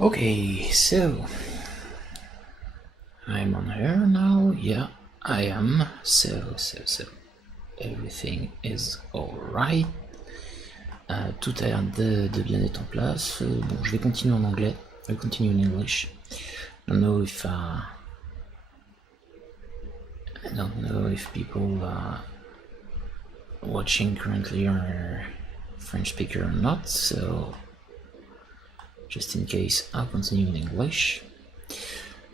Okay, so I'm on here now. Yeah, I am. So everything is alright. Tout a l'air de bien être en place. Bon, je vais continuer en anglais. I will continue in English. I don't know if people watching currently are French speaker or not. So just in case, I'll continue in English.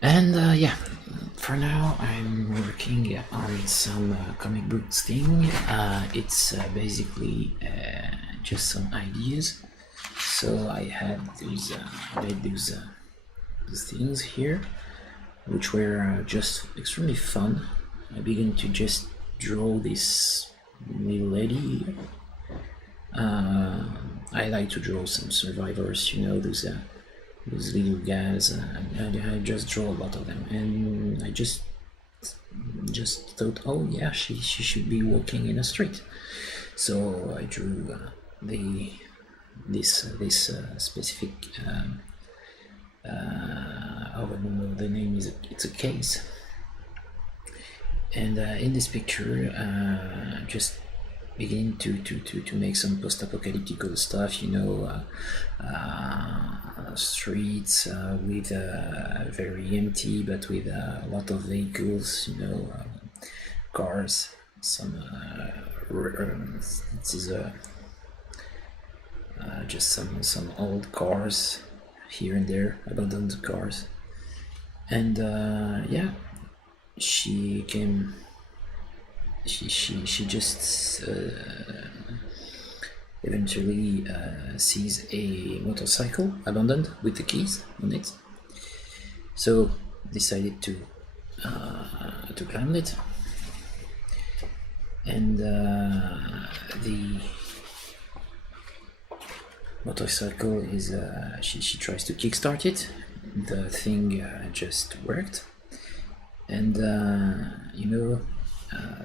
And yeah, for now I'm working on some comic books thing. It's basically just some ideas. So I had these things here, which were just extremely fun. I began to just draw this little lady. I like to draw some survivors, you know, those little guys. I just draw a lot of them, and I just thought, oh yeah, she should be walking in a street. So I drew this specific. I don't know the name is. It's a case, and in this picture, just beginning to make some post-apocalyptic stuff, you know, streets with very empty, but with a lot of vehicles, you know, cars, some this is just some old cars here and there, abandoned cars, and yeah, she came. She just eventually sees a motorcycle abandoned with the keys on it. So decided to climb it, and the motorcycle is she tries to kickstart it. The thing just worked, and you know.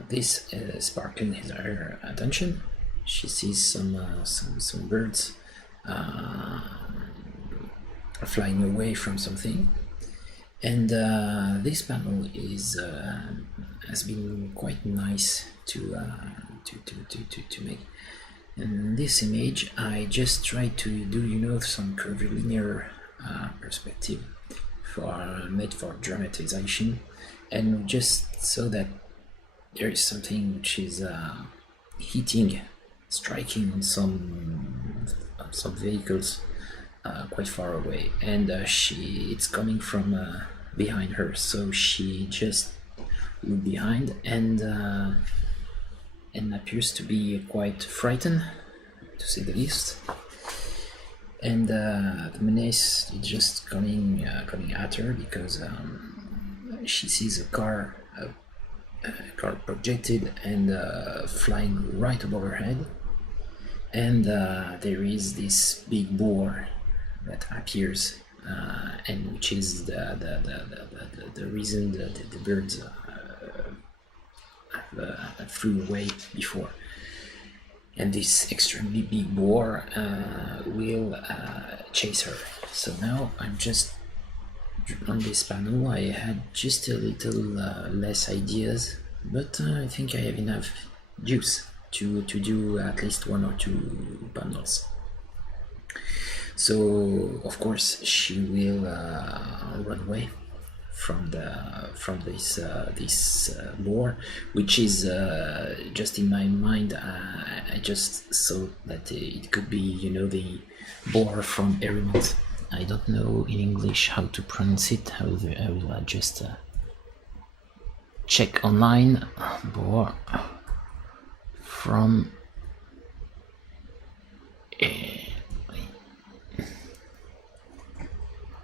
This sparkling her attention. She sees some birds flying away from something, and this panel is has been quite nice to make. In this image, I just tried to do, you know, some curvilinear perspective made for dramatization, and just so that there is something which is striking on some vehicles quite far away, and it's coming from behind her. So she just looked behind and appears to be quite frightened, to say the least. And the menace is just coming at her because she sees a car projected and flying right above her head, and there is this big boar that appears, and which is the reason that the birds flew away before. And this extremely big boar will chase her. So now I'm just on this panel. I had just a little less ideas, but I think I have enough juice to do at least one or two panels. So of course she will run away from this boar, which is just in my mind. I just thought that it could be, you know, the boar from Erimont. I don't know in English how to pronounce it. However, I will just check online. Boar from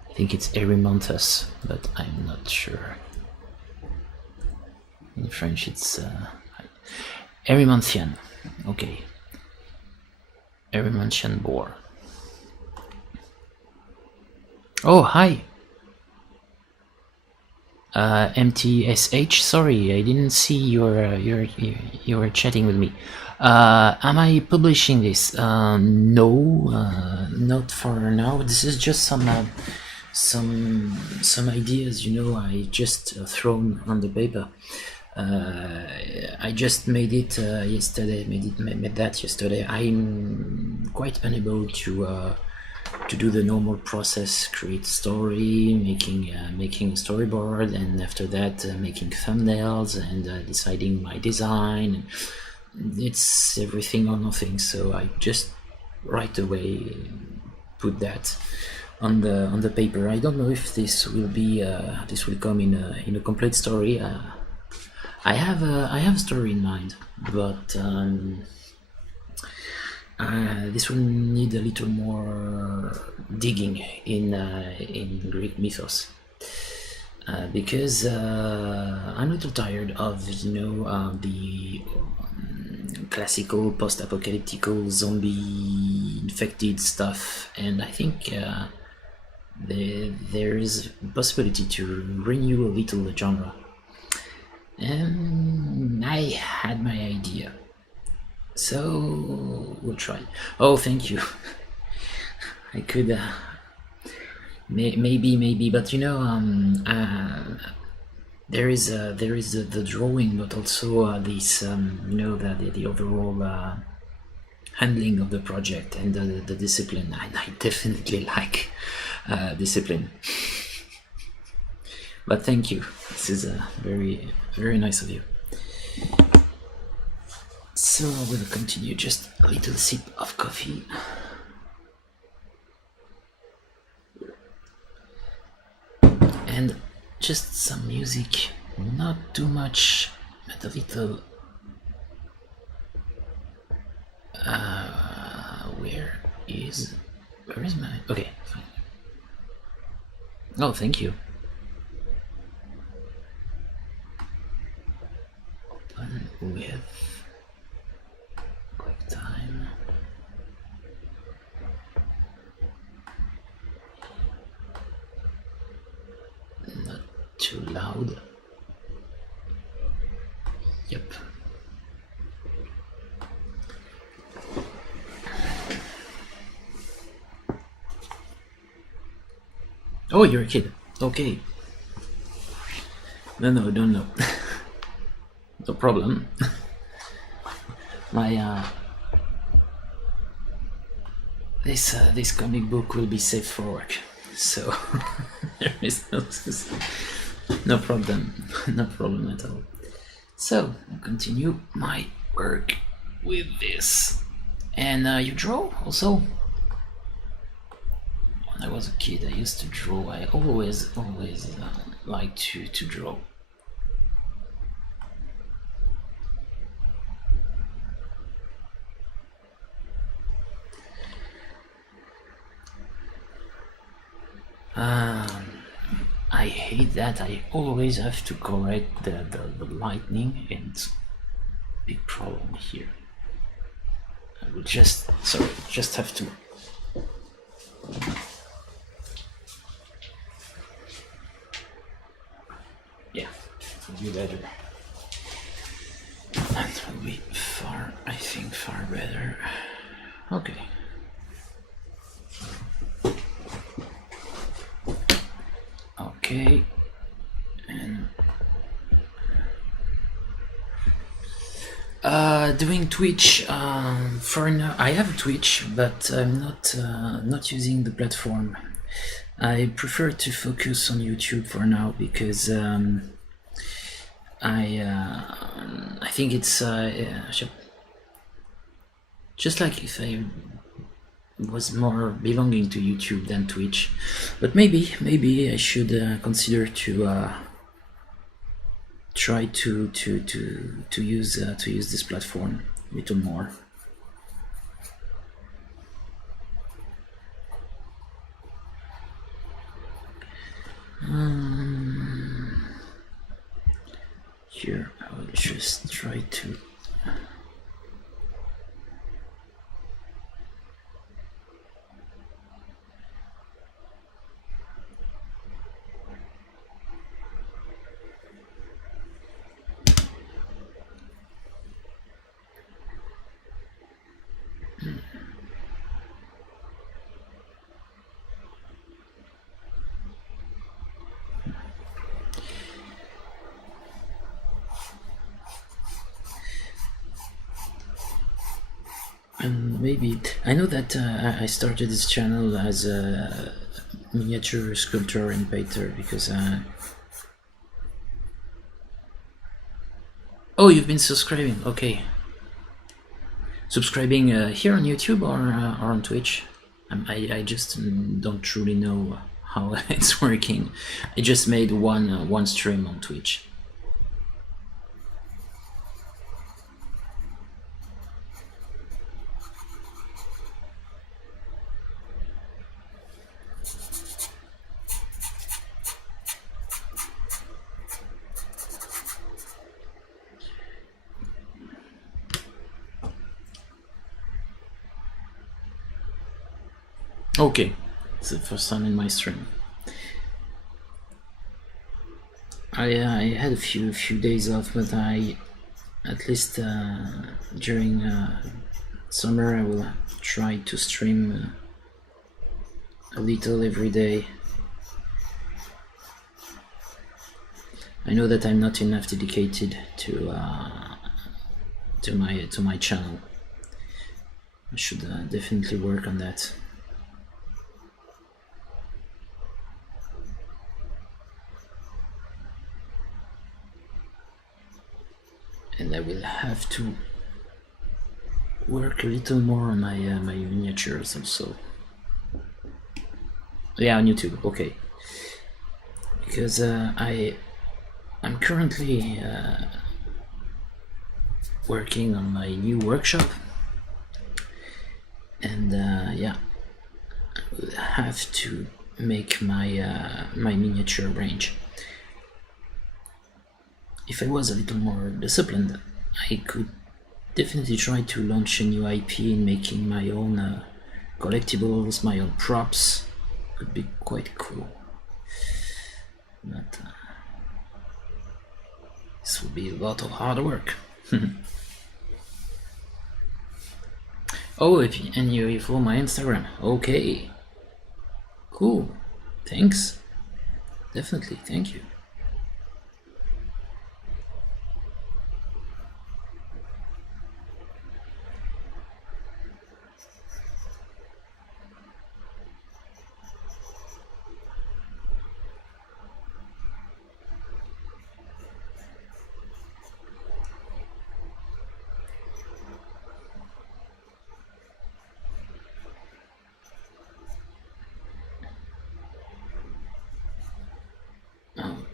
I think it's Erymanthus, but I'm not sure. In French, it's Erymantian. Okay, Erymantian boar. Oh, hi. MTSH, sorry, I didn't see you were chatting with me. Am I publishing this? No, not for now. This is just some some ideas, I just thrown on the paper. I just made it yesterday. Made that yesterday. I'm quite unable to do the normal process: create story, making a storyboard, and after that making thumbnails and deciding my design. It's everything or nothing. So I just right away put that on the paper. I don't know if this will come in a complete story. I have a story in mind, but this will need a little more digging in Greek mythos, because I'm a little tired of the classical post-apocalyptical zombie infected stuff, and I think there is a possibility to renew a little the genre. And I had my idea, so we'll try. Oh, thank you. I could maybe, but there is the drawing, but also this the overall handling of the project and the discipline. I definitely like discipline. But thank you. This is very, very nice of you. So we'll continue. Just a little sip of coffee. And just some music. Not too much, but a little. Where is my... Okay, fine. Oh, thank you. Open with QuickTime. Not too loud. Yep. Oh, you're a kid. Okay. No, don't know. No problem. My this comic book will be safe for work, so there is no problem, no problem at all. So I'll continue my work with this. And you draw also? When I was a kid, I used to draw. I always liked to draw. I hate that I always have to correct the lightning, and it's a big problem here. I will just have to. Yeah, it will be better. That will be far better. Okay. Okay, and doing Twitch for now. I have a Twitch, but I'm not using the platform. I prefer to focus on YouTube for now because I think it's just like if I was more belonging to YouTube than Twitch, but maybe I should consider to try to use this platform a little more. Here I will just try to. And maybe I know that I started this channel as a miniature sculptor and painter because oh, you've been subscribing, okay. Subscribing here on YouTube or on Twitch? I just don't truly know how it's working. I just made one stream on Twitch. Okay, it's the first time in my stream. I had a few days off, but I at least during summer I will try to stream a little every day. I know that I'm not enough dedicated to my channel. I should definitely work on that. And I will have to work a little more on my my miniatures also. Yeah, on YouTube, okay. Because I'm currently working on my new workshop, and yeah, I will have to make my my miniature range. If I was a little more disciplined, I could definitely try to launch a new IP in making my own collectibles, my own props. Could be quite cool. But this will be a lot of hard work. Oh, and you follow my Instagram. Okay. Cool. Thanks. Definitely, thank you.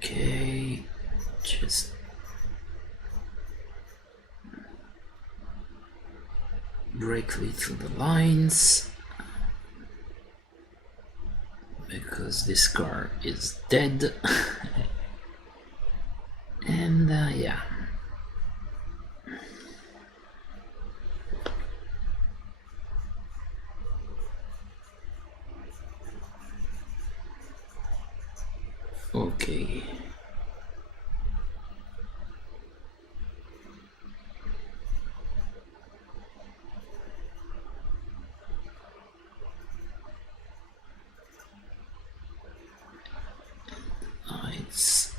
Okay, just break little the lines because this car is dead. And yeah. Okay. It's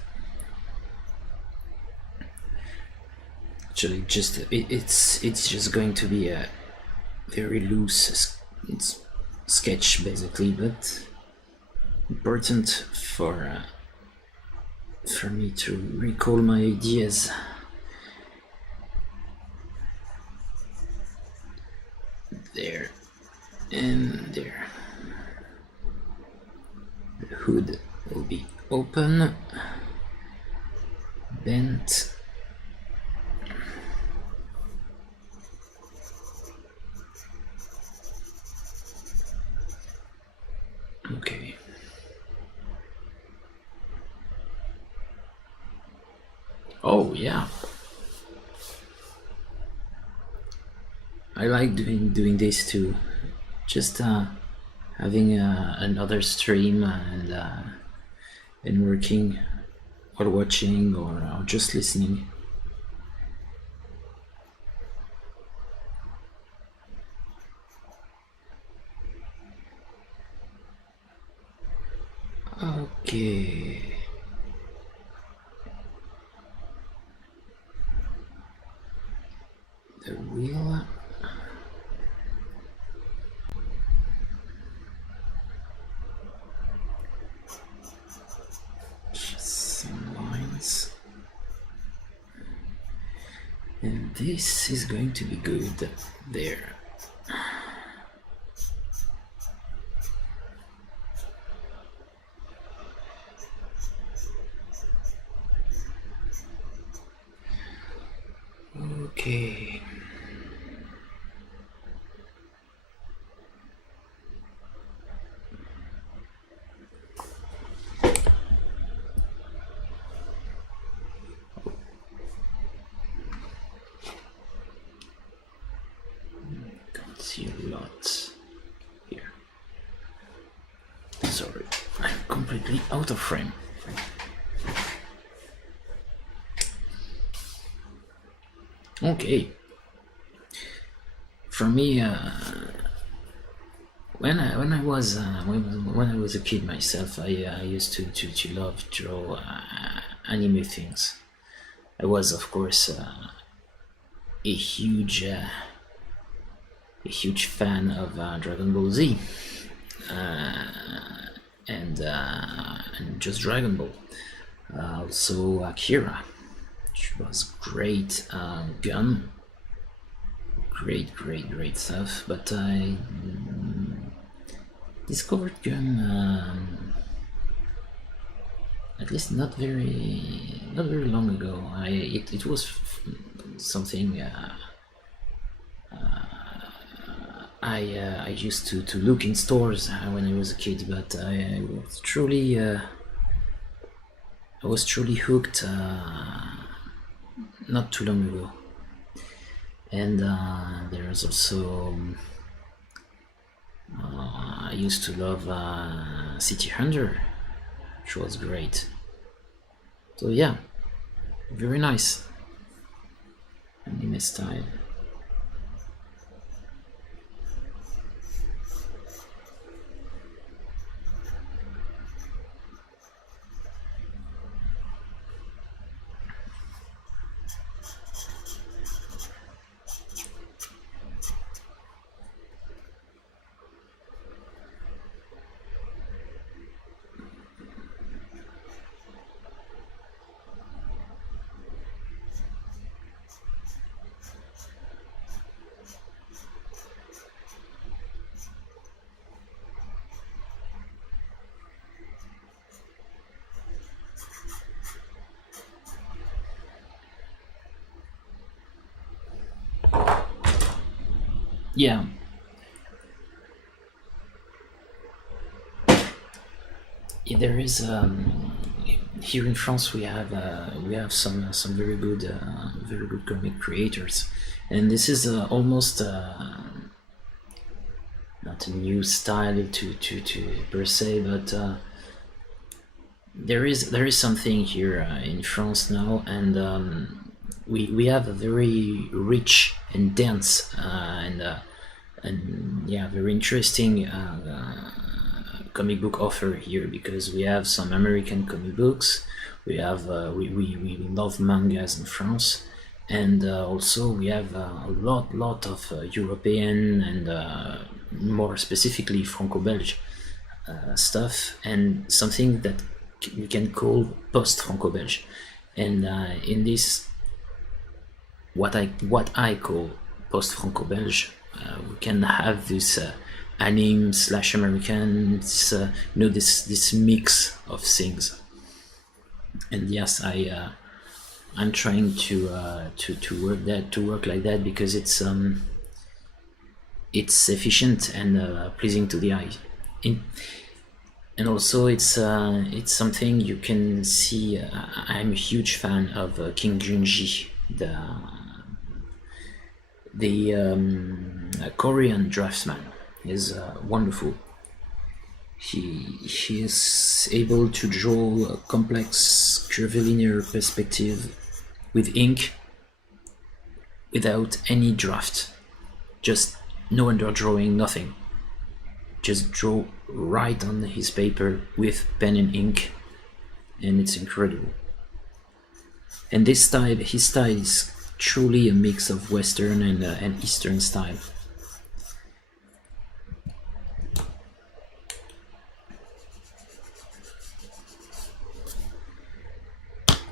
actually just it's just going to be a very loose sketch basically, but important for me to recall my ideas. There and there. The hood will be open, bent. Okay. Oh yeah. I like doing this too. Just having another stream and working or watching or just listening. Okay. The wheel. And this is going to be good there. Okay. Can't see a lot here. Sorry, I'm completely out of frame. Okay. For me, when I was a kid myself, I used to love draw anime things. I was, of course, a huge fan of Dragon Ball Z, and just Dragon Ball. Also Akira, which was great. Gun, great stuff. But I discovered Gun at least not very long ago. It was something I used to look in stores when I was a kid, but I was truly hooked not too long ago. And there's also I used to love City Hunter, which was great. So yeah, very nice anime style. Yeah. There is here in France we have some very good comic creators, and this is almost not a new style to per se, but there is something here in France now, and we have a very rich and dense and yeah, very interesting comic book offer here, because we have some American comic books, we have we love mangas in France, and also we have a lot of European and more specifically Franco-Belge stuff, and something that we can call post-Franco-Belge. And in this, what I call post-Franco-Belge, we can have this anime / American, this mix of things. And yes, I'm trying to work like that, because it's efficient and pleasing to the eye. And also it's something you can see. I'm a huge fan of King Junji, the Korean draftsman. Is wonderful. He is able to draw a complex curvilinear perspective with ink without any draft, just no underdrawing, nothing. Just draw right on his paper with pen and ink, and it's incredible. And his style is truly a mix of Western and Eastern style.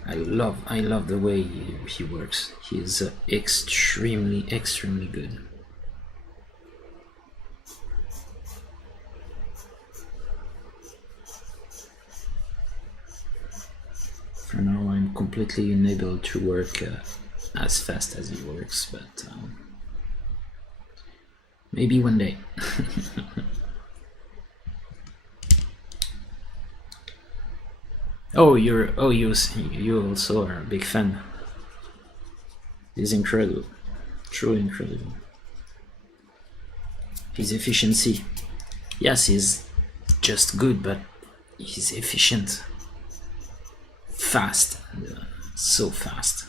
I love the way he works. He is extremely good. For now, I'm completely unable to work as fast as he works, but maybe one day. Oh, you also are a big fan. He's incredible, truly incredible. His efficiency, yes, he's just good, but he's efficient, fast, so fast.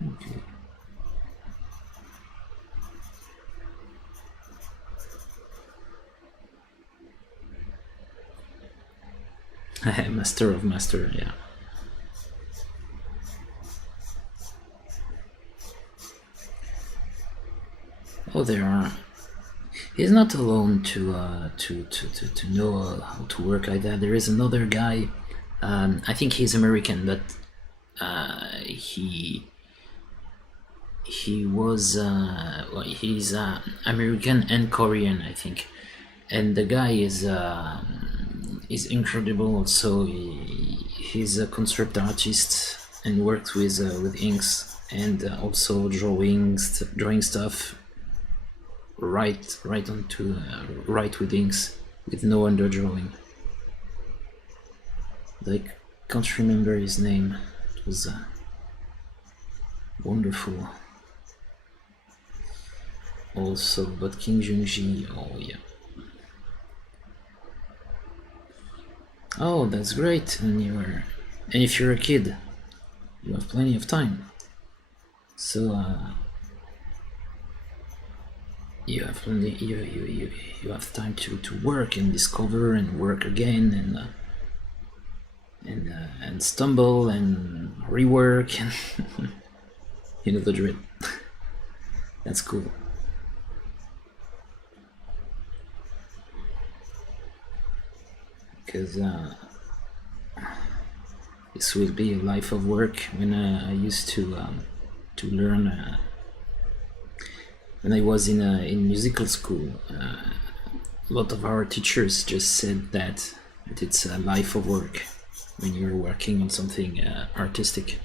Okay. Master of master, yeah. Oh, there are. He's not alone to know how to work like that. There is another guy. I think he's American, but he was well, he's American and Korean, I think, and the guy is incredible. Also, he's a concept artist and works with inks and also drawing stuff right onto right with inks with no underdrawing. Like, can't remember his name. It was wonderful. Also, but King Junji, oh yeah. Oh, that's great. And if you're a kid, you have plenty of time. So you have plenty. You have time to work and discover and work again and stumble and rework and you know the drill. That's cool. Because this will be a life of work. When I used to learn when I was in musical school, a lot of our teachers just said that it's a life of work when you're working on something artistic.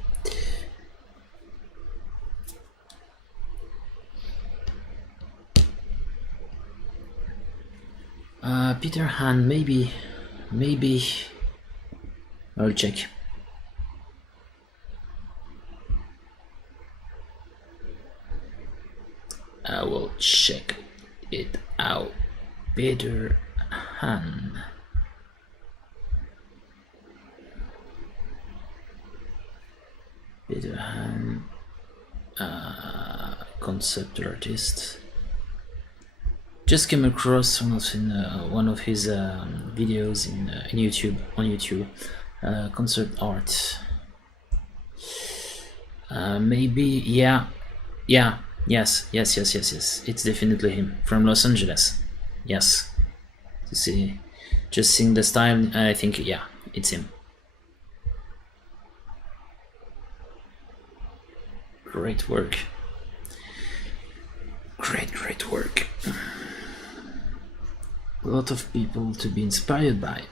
Peter Han, maybe I'll check. I will check it out. Peter Han. Peter Han, concept artist. Just came across one of his videos on YouTube. Concept art. Maybe, yeah. Yes. It's definitely him from Los Angeles. Yes. To see, just seeing the style, I think, yeah, it's him. Great work. Great work. A lot of people to be inspired by.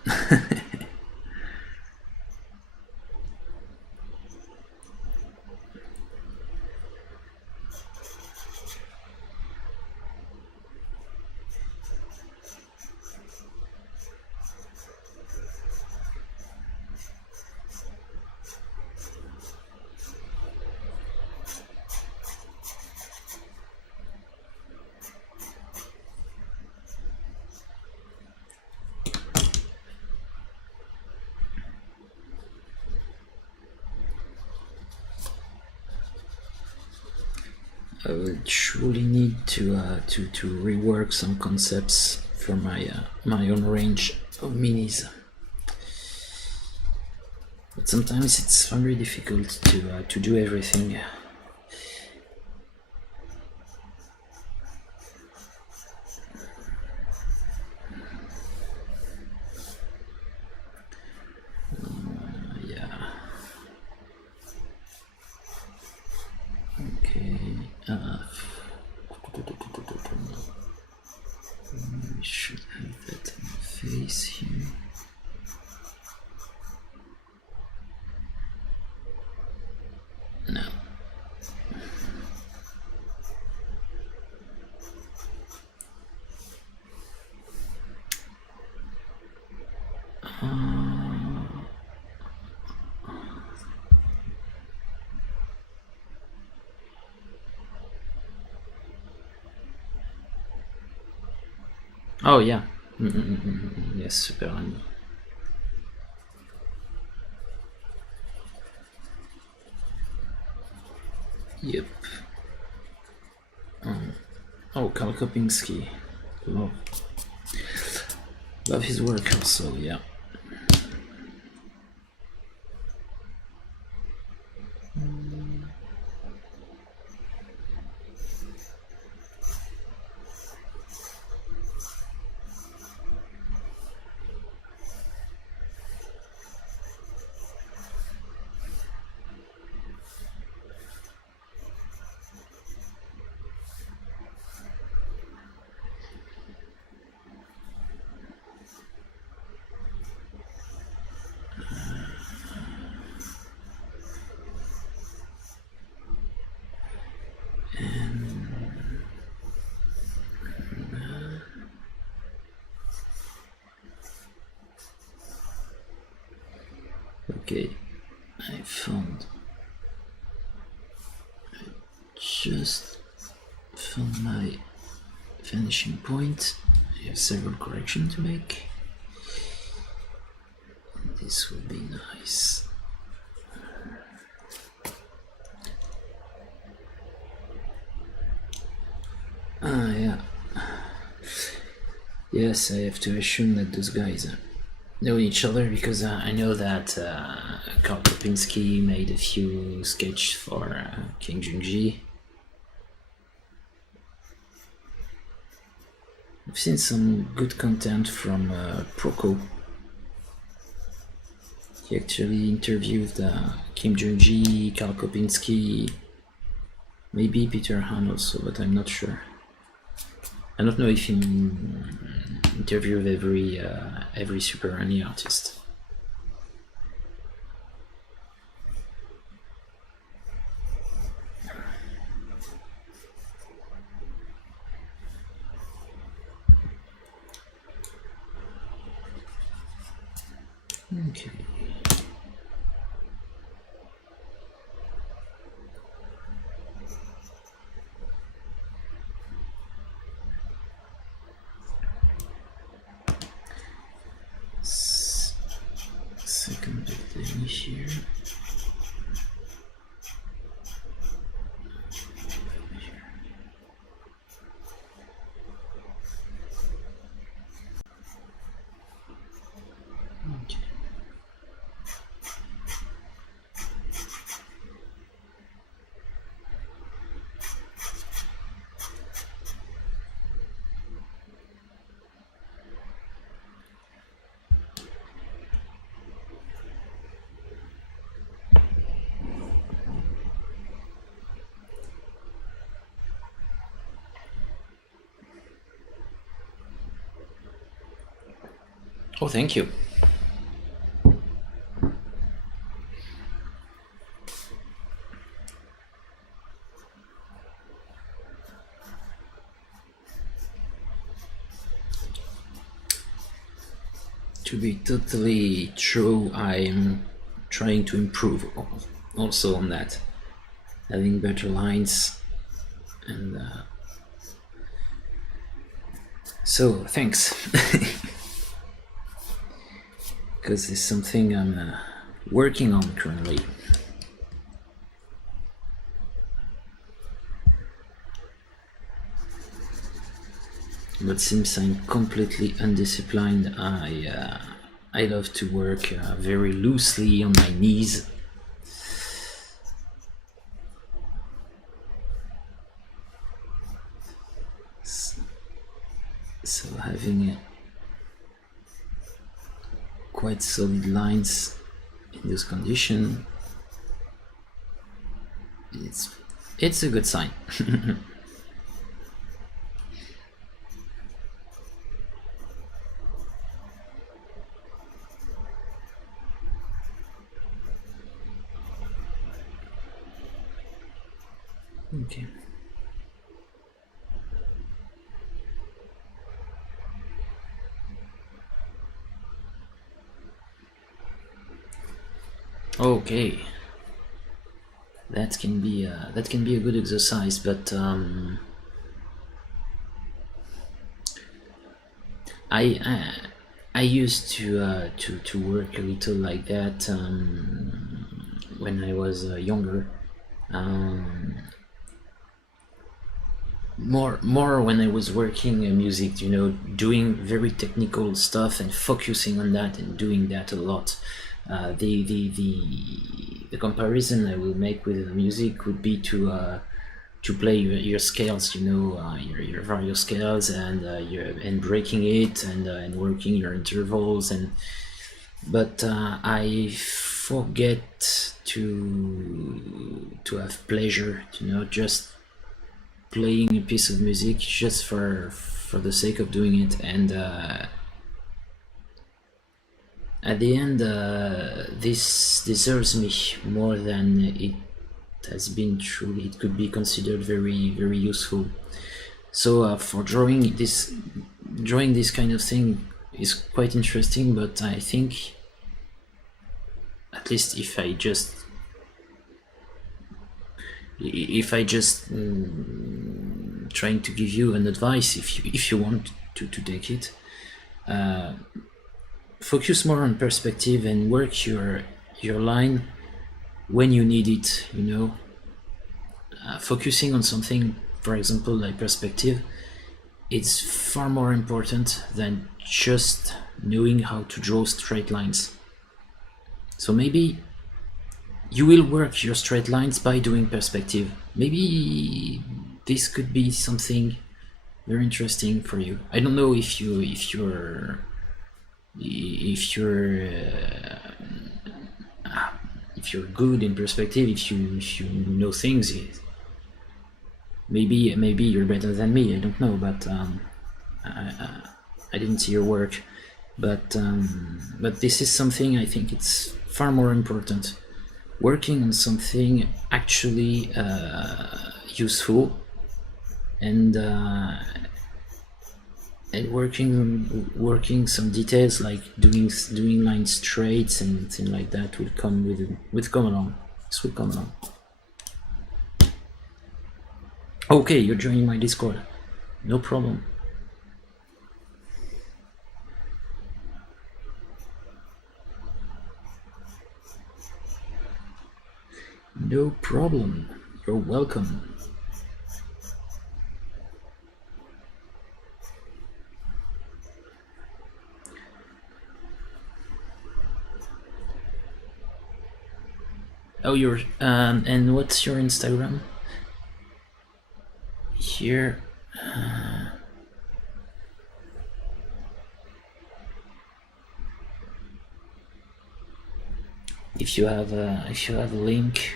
I will truly need to rework some concepts for my own range of minis. But sometimes it's very difficult to do everything. Oh yeah. Yes, super handy. Yep. Oh, Karl Kopinski. Love, love his work also. Yeah. Okay, I just found my finishing point. I have several corrections to make. This will be nice. Ah, yeah. Yes, I have to assume that those guys know each other because I know that Karl Kopinski made a few sketches for King Junji. I've seen some good content from Proco. He actually interviewed Kim Jong-ji, Karl Kopinski, maybe Peter Han also, but I'm not sure. I don't know if he interviewed every Super Any artist. Okay. Second bit here. Okay. Oh, thank you. To be totally true, I'm trying to improve also on that, having better lines, and so thanks, because it's something I'm working on currently. But since I'm completely undisciplined, I love to work very loosely on my knees. So having quite solid lines in this condition, it's a good sign. Okay. Okay. That can be a good exercise, but I used to work a little like that when I was younger. More when I was working in music, doing very technical stuff and focusing on that and doing that a lot. The comparison I will make with music would be to play your scales, your various scales, and breaking it and working your intervals, but I forget to have pleasure, just playing a piece of music just for the sake of doing it, and at the end this deserves me more than it has been. Truly, it could be considered very, very useful. So for drawing this kind of thing is quite interesting, but I think, at least if I just trying to give you an advice, if you want to take it, focus more on perspective and work your line when you need it. Focusing on something, for example, like perspective, it's far more important than just knowing how to draw straight lines. So maybe you will work your straight lines by doing perspective. Maybe this could be something very interesting for you. I don't know if you're good in perspective, if you know things. Maybe you're better than me. I don't know, but I didn't see your work. But this is something I think it's far more important. Working on something actually useful, and working some details like doing lines straight and things like that will come along. This will come along. Okay, you're joining my Discord. No problem. No problem. You're welcome. Oh, and what's your Instagram? Here. If you have a link,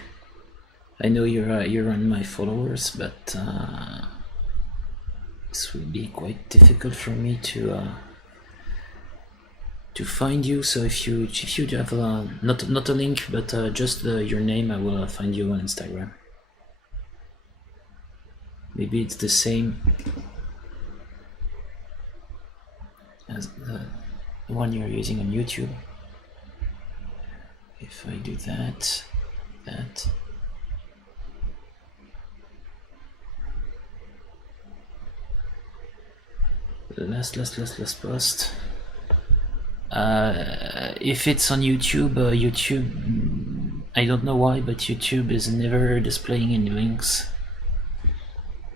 I know you're on my followers, but this will be quite difficult for me to find you. So if you have not a link, but just your name, I will find you on Instagram. Maybe it's the same as the one you're using on YouTube. If I do that. Last post. If it's on YouTube, I don't know why, but YouTube is never displaying any links.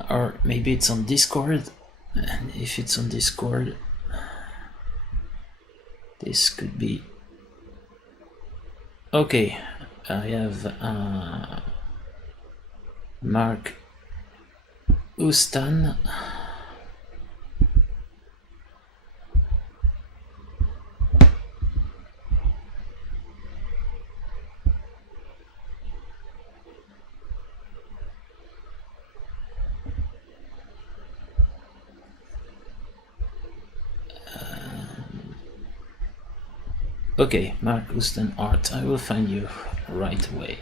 Or maybe it's on Discord, and if it's on Discord, this could be okay. I have Mark Ustan. Okay, Mark Ustan Art. I will find you right away.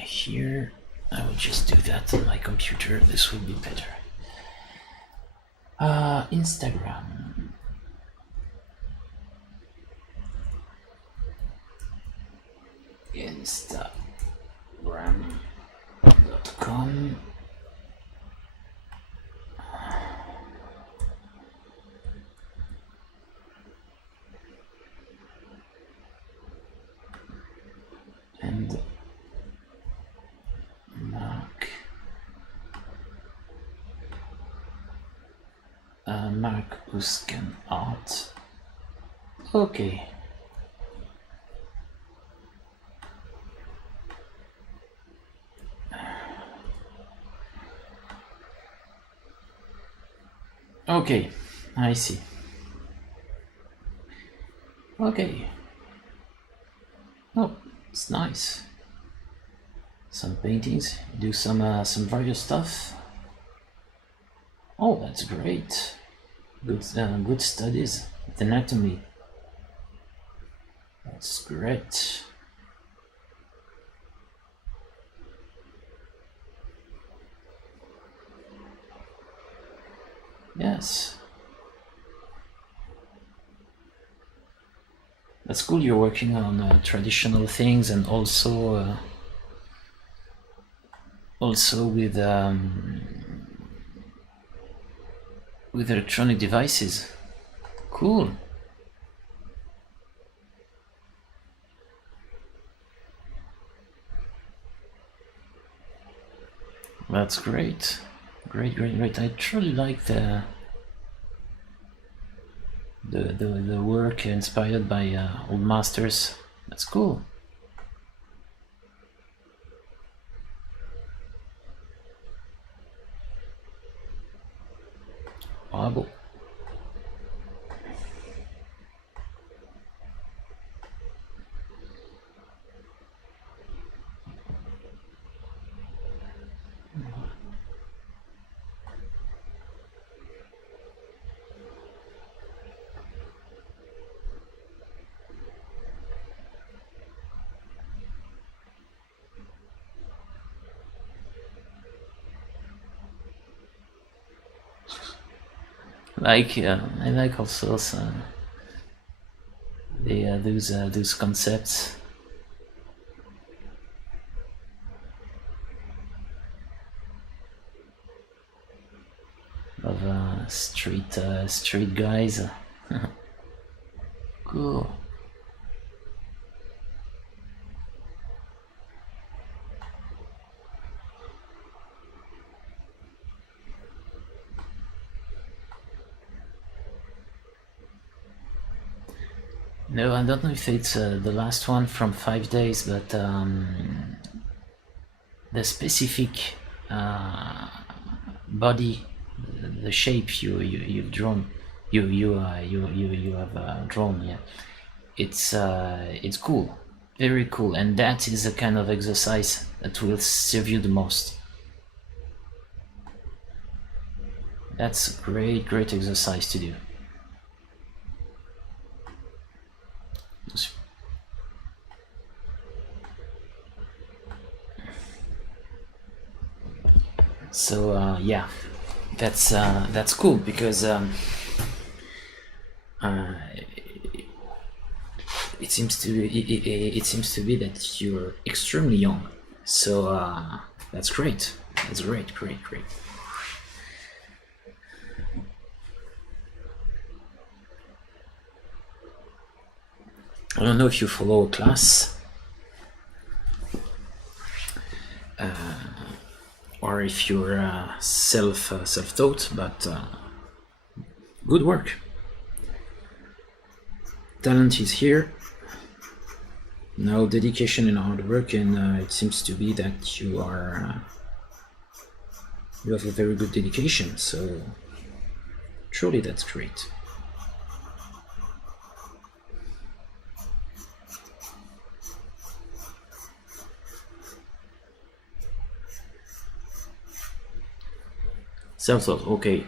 Here, I will just do that on my computer. This will be better. Instagram. Instagram.com. who scan art. Okay. Okay, I see. Okay. Oh, it's nice. Some paintings. Do some various stuff. Oh, that's great. Good studies. Anatomy. That's great. Yes. That's cool. You're working on traditional things and also with electronic devices. Cool. That's great. Great. I truly like the work inspired by old masters. That's cool. Bravo. I like also some those concepts of street guys. Cool. No, I don't know if it's the last one from 5 days, but the specific body, the shape you've drawn, you have drawn, yeah. It's cool, very cool, and that is the kind of exercise that will serve you the most. That's a great exercise to do. So yeah, that's cool because it seems to be that you're extremely young. So that's great. That's great. I don't know if you follow a class or if you're self-taught, but good work. Talent is here. Now dedication and hard work, and it seems to be that you have a very good dedication. So truly, that's great. Self-taught, okay.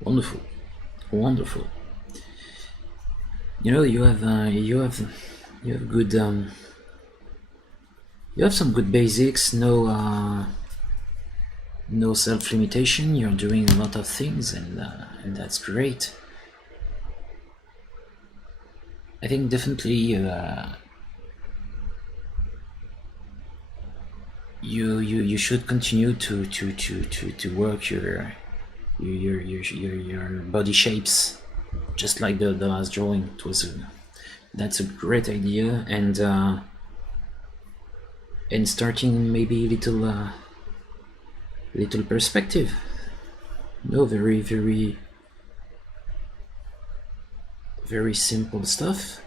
Wonderful. You know, you have good you have some good basics. No self-limitation. You're doing a lot of things, and that's great. I think definitely you should continue to work your body shapes, just like the last drawing. That's a great idea, and starting maybe little perspective. No, very simple stuff,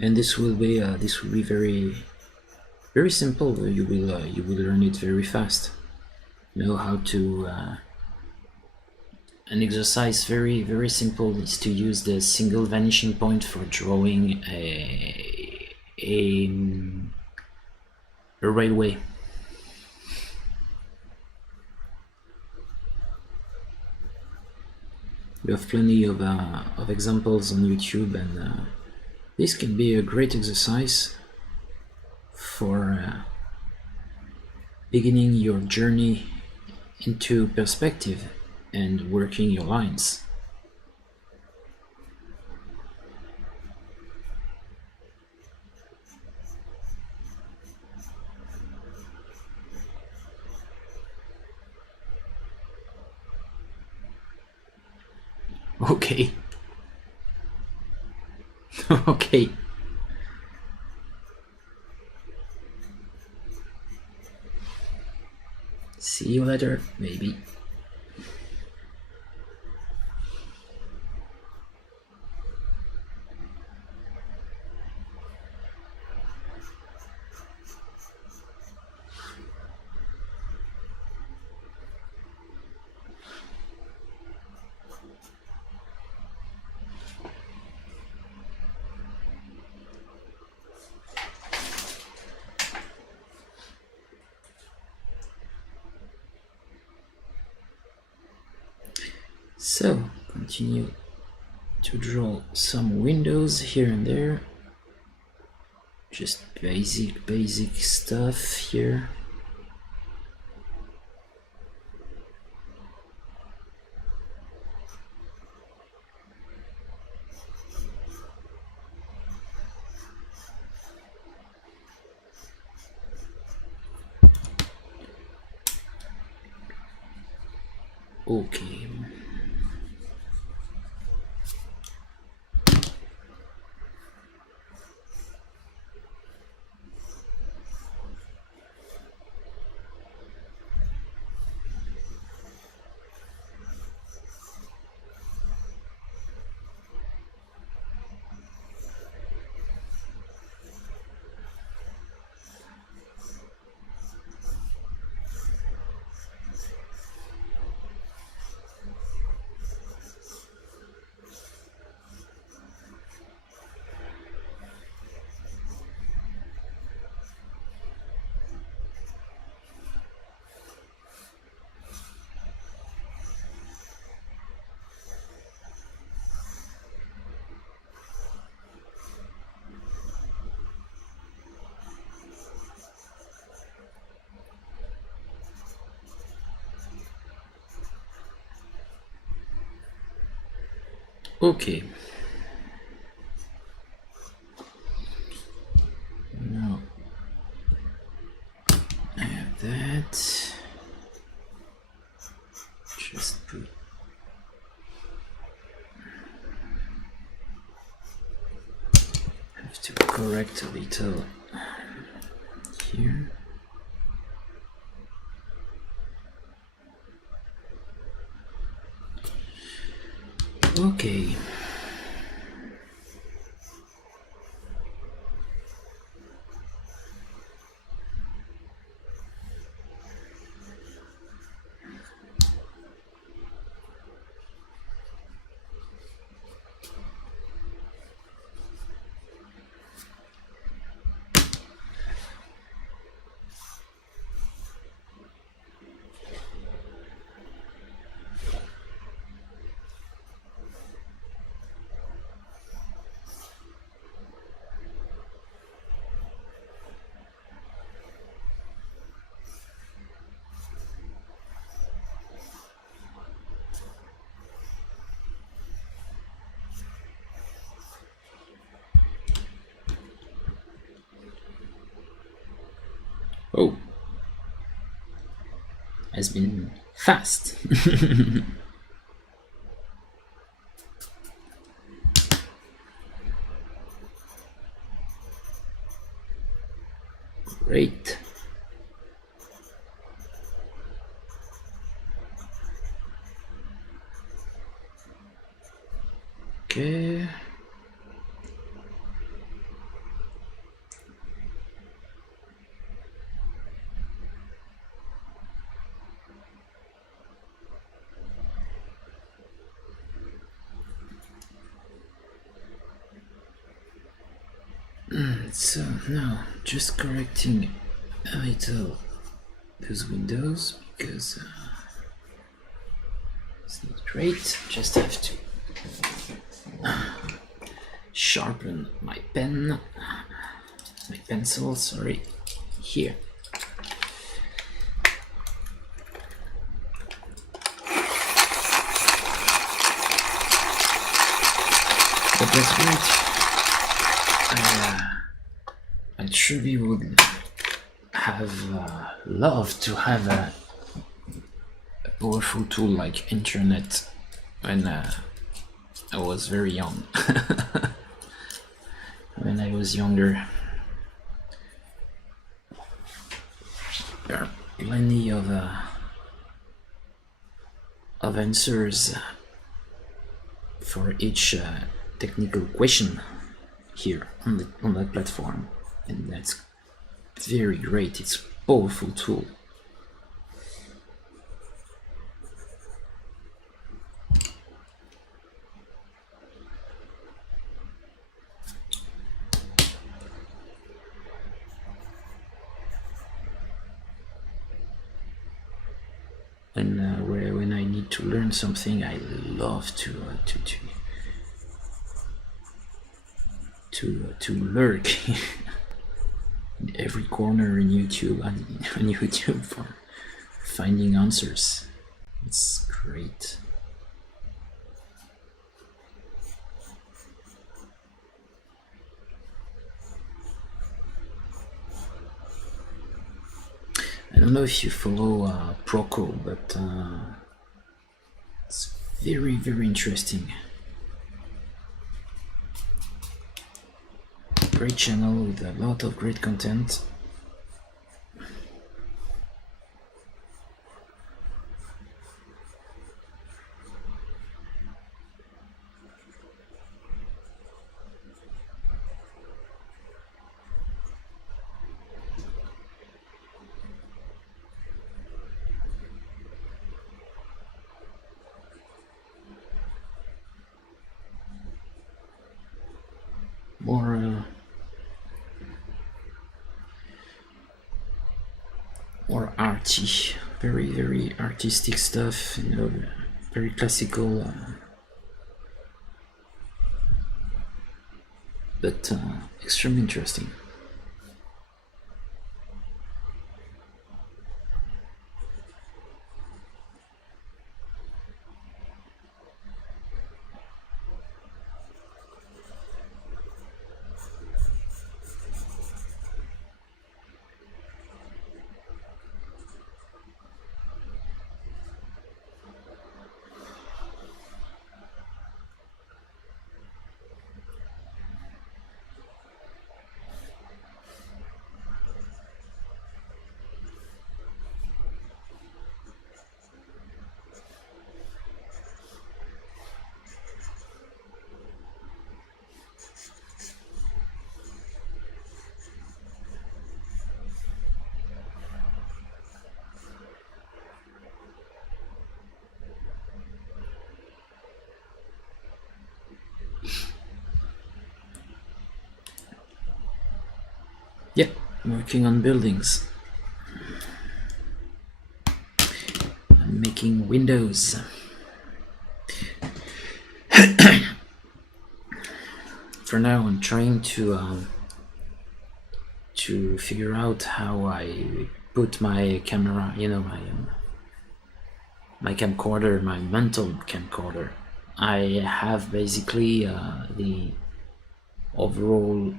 and this will be very simple. You will learn it very fast. Know how to. An exercise very simple is to use the single vanishing point for drawing a railway. You have plenty of examples on YouTube, and this can be a great exercise for beginning your journey into perspective and working your lines. Okay. Okay. See you later, maybe. So, continue to draw some windows here and there. Just basic stuff here. Okay. Okay. Now I have that. Just put have to correct a little here. Okay. Oh, has been fast. Great. Okay. So now just correcting a little those windows because it's not great. Just have to sharpen my pencil, sorry, here. But that's great. I truly would have loved to have a powerful tool like internet when I was very young. When I was younger, there are plenty of answers for each technical question here on that platform, and that's very great. It's a powerful tool. And when I need to learn something, I love to lurk in every corner in YouTube on YouTube for finding answers. It's great. I don't know if you follow Proco, but it's very, very interesting. Great channel with a lot of great content. More arty, very, very artistic stuff, you know, very classical, but extremely interesting. Yeah, I'm working on buildings. I'm making windows. For now, I'm trying to figure out how I put my camera, you know, my camcorder, my mental camcorder. I have basically the overall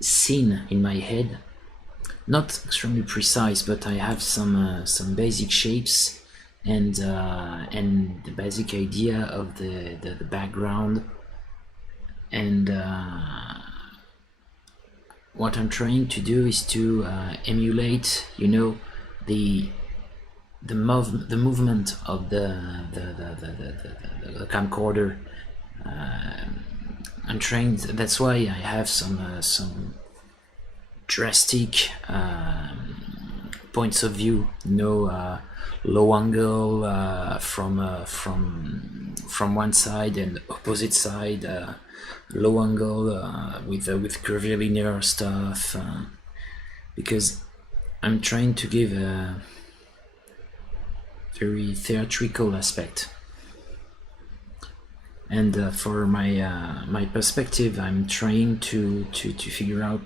scene in my head, not extremely precise, but I have some basic shapes and the basic idea of the background, and what I'm trying to do is to emulate, you know, the the movement of the camcorder. I'm trying. That's why I have some drastic points of view. No low angle from one side and opposite side. Low angle with curvilinear stuff, because I'm trying to give a very theatrical aspect. And for my perspective, I'm trying to figure out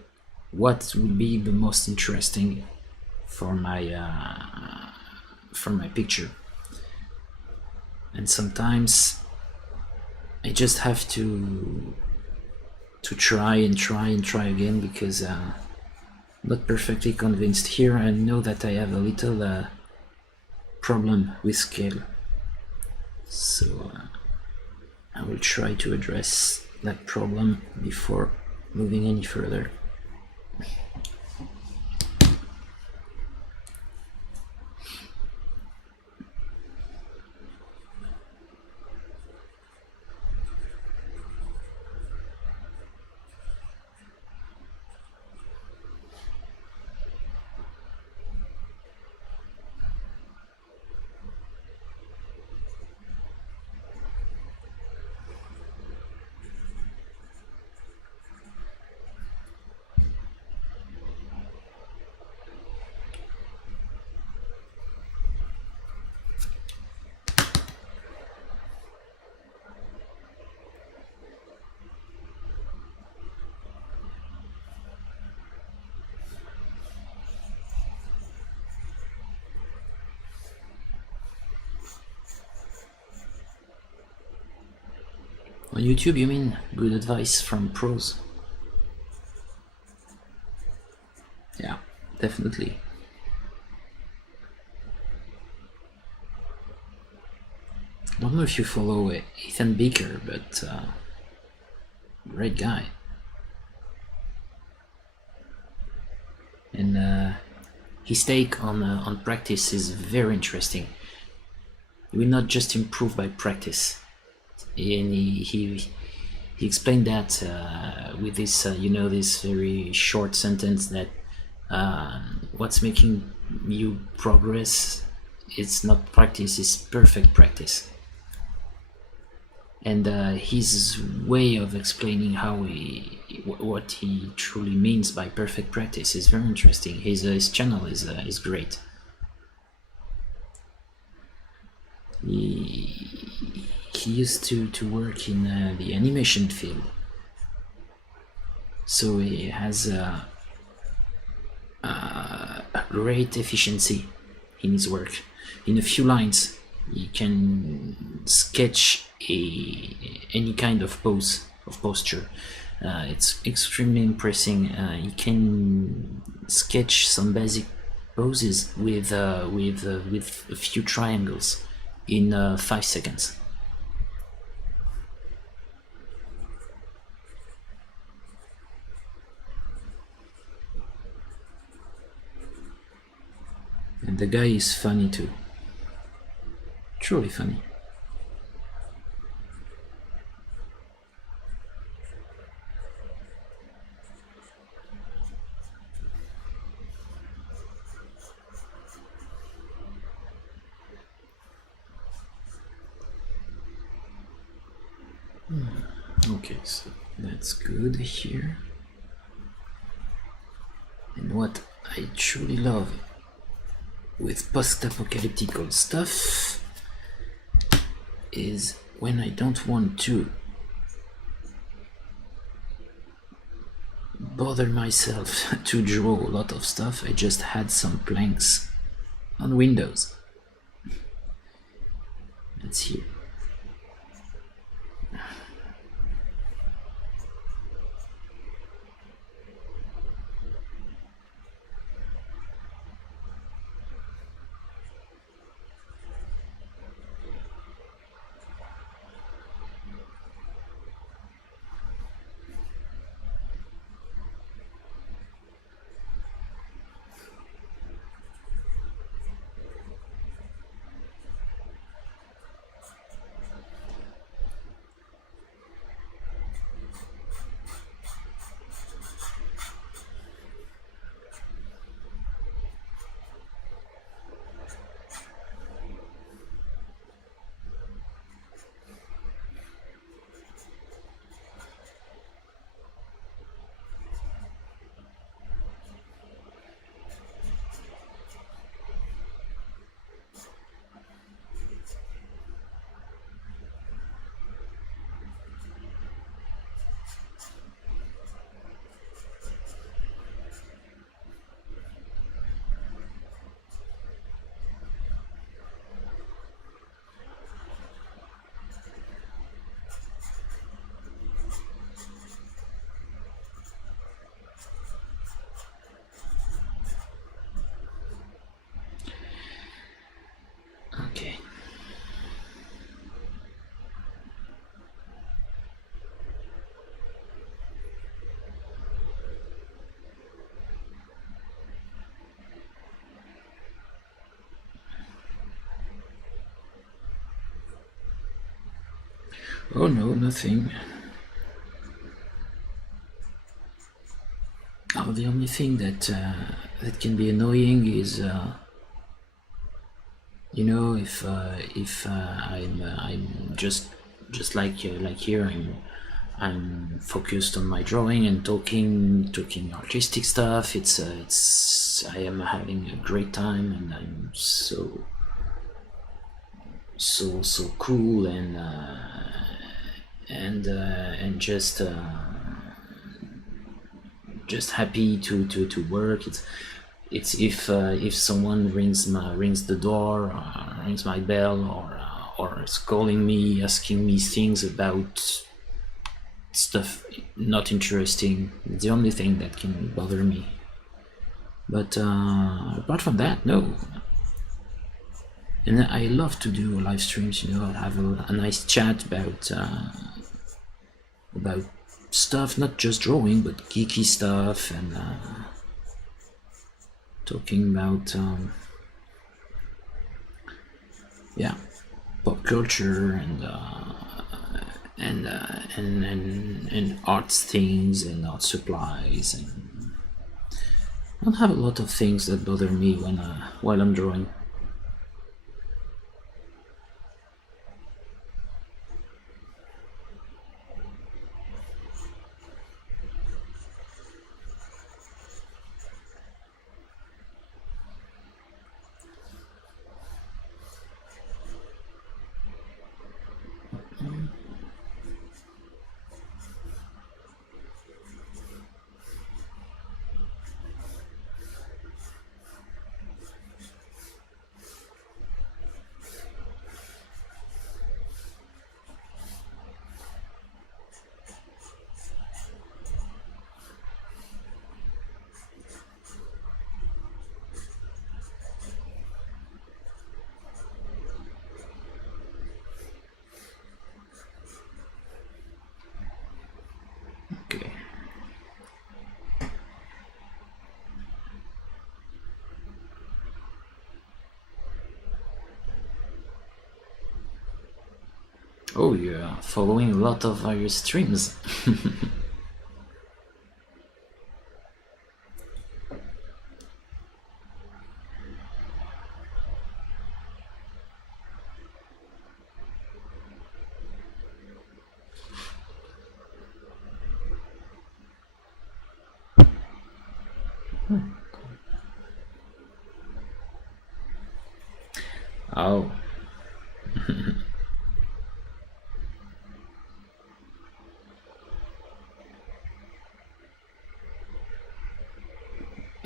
what would be the most interesting for my picture. And sometimes I just have to try again, because not perfectly convinced. Here I know that I have a little problem with scale, so I will try to address that problem before moving any further. On YouTube, you mean? Good advice from pros. Yeah, definitely. I don't know if you follow Ethan Beaker, but great guy. And his take on practice is very interesting. You will not just improve by practice. And he explained that with this this very short sentence that what's making you progress, it's not practice, it's perfect practice. And his way of explaining what he truly means by perfect practice is very interesting. His channel is great. He used to work in the animation field, so he has a great efficiency in his work. In a few lines, he can sketch any kind of posture. It's extremely impressive. He can sketch some basic poses with a few triangles in 5 seconds. And the guy is funny too. Truly funny. Okay, so that's good here. And what I truly love with post-apocalyptical stuff is when I don't want to bother myself to draw a lot of stuff, I just had some planks on Windows. That's here. Oh no, nothing. Oh, the only thing that can be annoying is, if I'm just like here, I'm focused on my drawing and talking artistic stuff. It's I am having a great time, and I'm so cool, and just happy to work. It's if someone rings the door, or rings my bell, or is calling me, asking me things about stuff not interesting. It's the only thing that can bother me. But apart from that, no. And I love to do live streams. Have a nice chat about stuff, not just drawing, but geeky stuff, and talking about pop culture, and arts things, and art supplies, and I don't have a lot of things that bother me while I'm drawing. Okay. Oh, you're following a lot of your streams. Oh.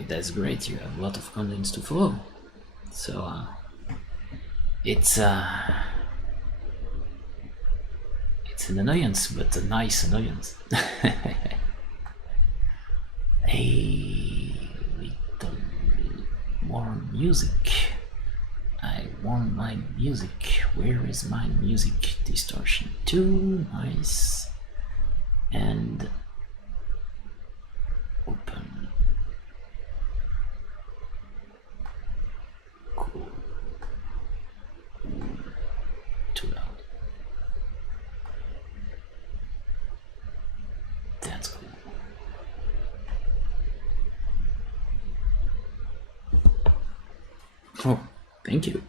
That's great. You have a lot of contents to follow. So it's an annoyance, but a nice annoyance. A little more music. I want my music. Where is my music? Distortion 2, nice. And open. Cool. Too loud. That's cool. Oh, thank you.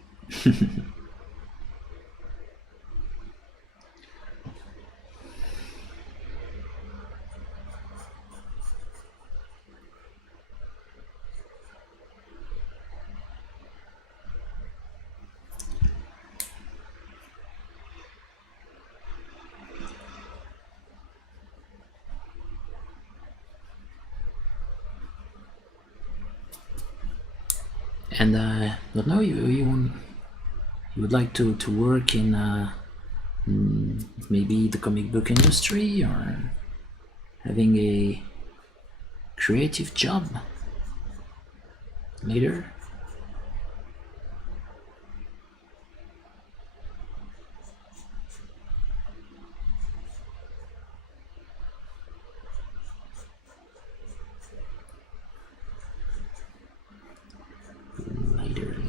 And but now you would like to work in maybe the comic book industry, or having a creative job later?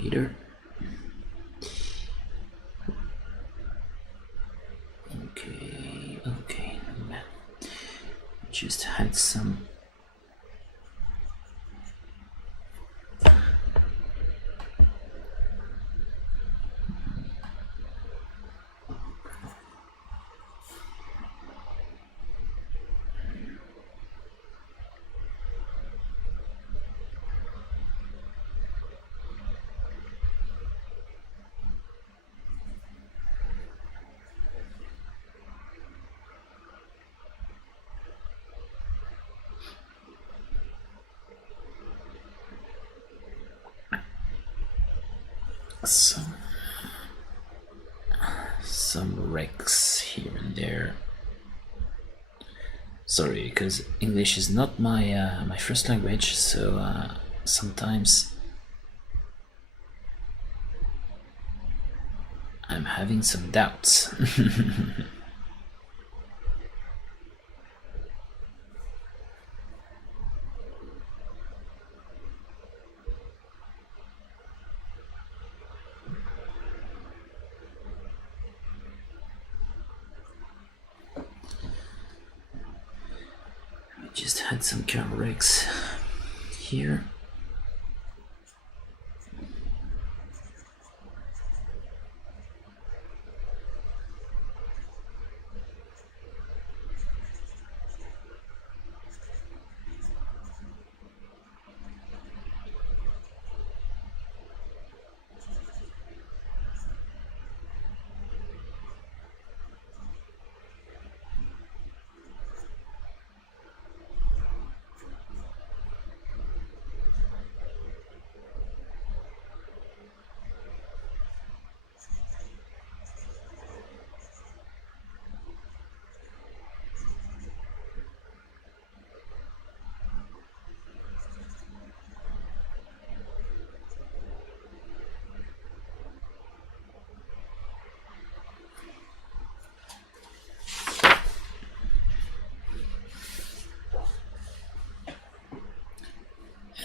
Later. Okay. just had some some wrecks here and there. Sorry, because English is not my my first language, so sometimes I'm having some doubts. Just had some car wrecks here.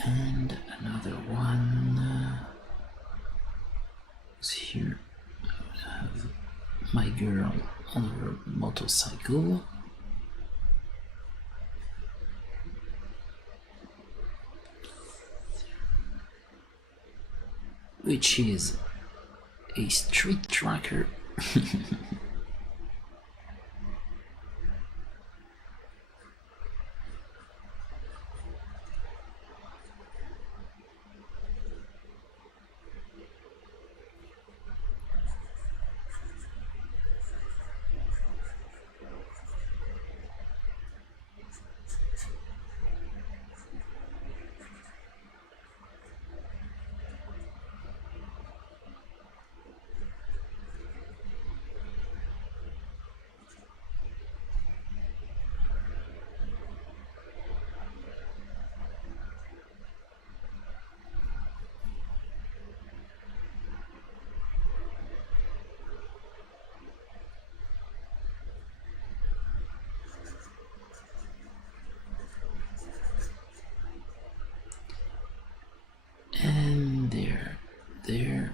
And another one is here. I have my girl on her motorcycle. Which is a street tracker. And there.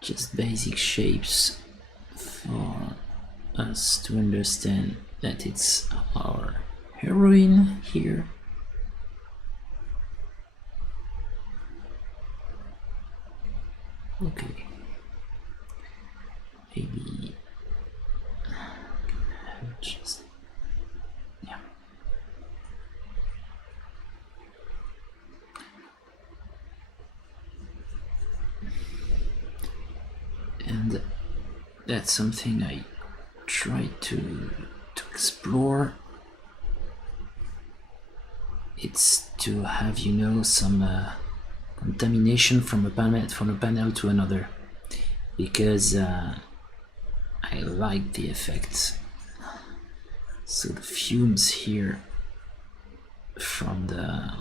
Just basic shapes for us to understand that it's our heroine here. Okay, maybe just yeah. And that's something I try to explore. It's to have, you know, some contamination from a panel to another, because I like the effects. So the fumes here from the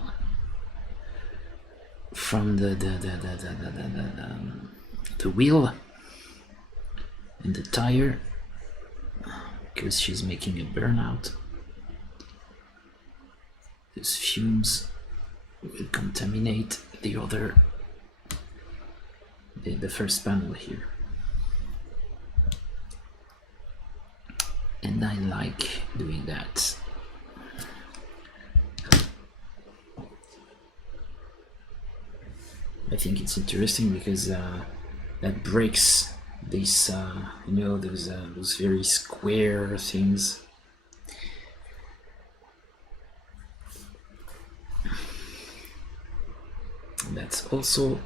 wheel and the tire, because she's making a burnout. The those fumes will contaminate the other, the first panel here. And I like doing that. I think it's interesting because that breaks this, you know, those very square things. That's also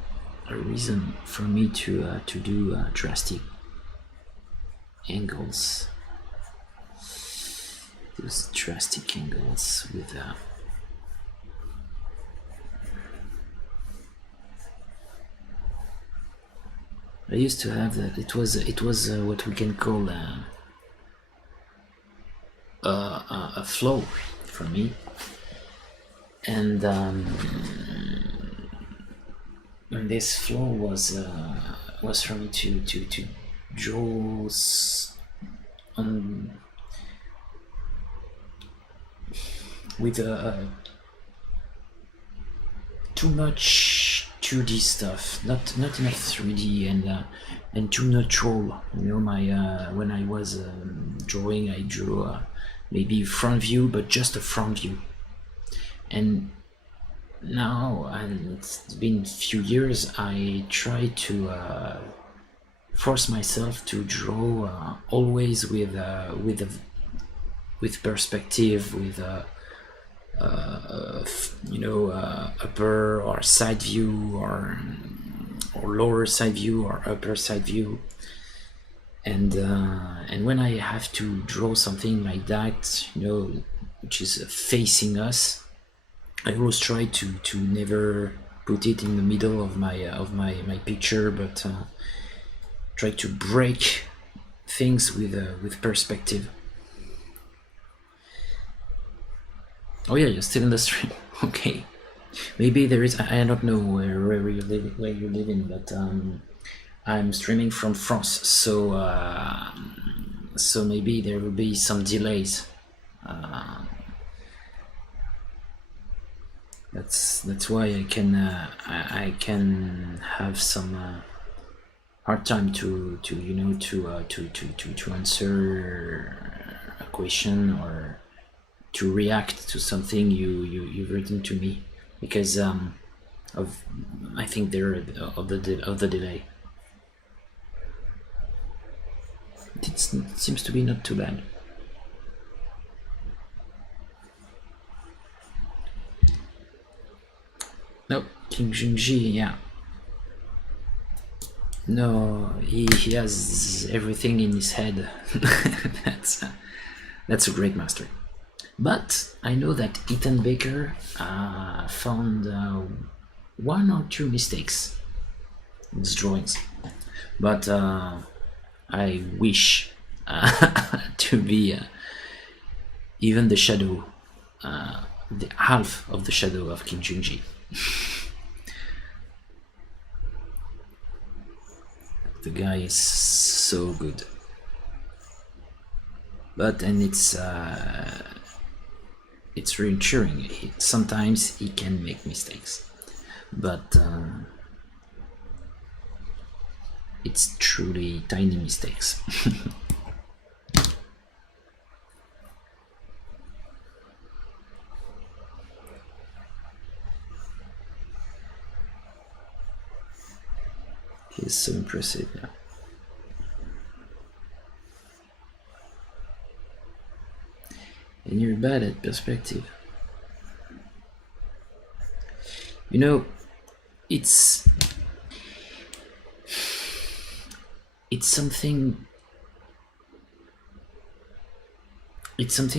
a reason for me to do drastic angles. Those drastic angles with I used to have that. It was what we can call a flow for me, and this flow was for me to draw with too much 2D stuff, not enough 3D, and too natural. You know, my when I was drawing, I drew maybe front view, but just a front view. And now, and it's been a few years, I try to force myself to draw always with perspective, with you know, upper or side view, or lower side view, or upper side view. And when I have to draw something like that, you know, which is facing us, I always try to never put it in the middle of my picture, but try to break things with perspective. Oh yeah, you're still in the stream. Okay, maybe there is. I don't know where you're living, but I'm streaming from France, so so maybe there will be some delays. That's why I can have some hard time to you know to answer a question, or to react to something you've written to me, because of, I think, of the delay. It seems to be not too bad. No, Kim Jung-ji, yeah. No, he has everything in his head. That's a great master. But I know that Ethan Baker found 1 or 2 mistakes in his drawings, but I wish to be even the shadow, the half of the shadow of Kim Jung-ji. The guy is so good, but and it's reassuring. Sometimes he can make mistakes, but it's truly tiny mistakes. He's so impressive now. And you're bad at perspective. You know, it's something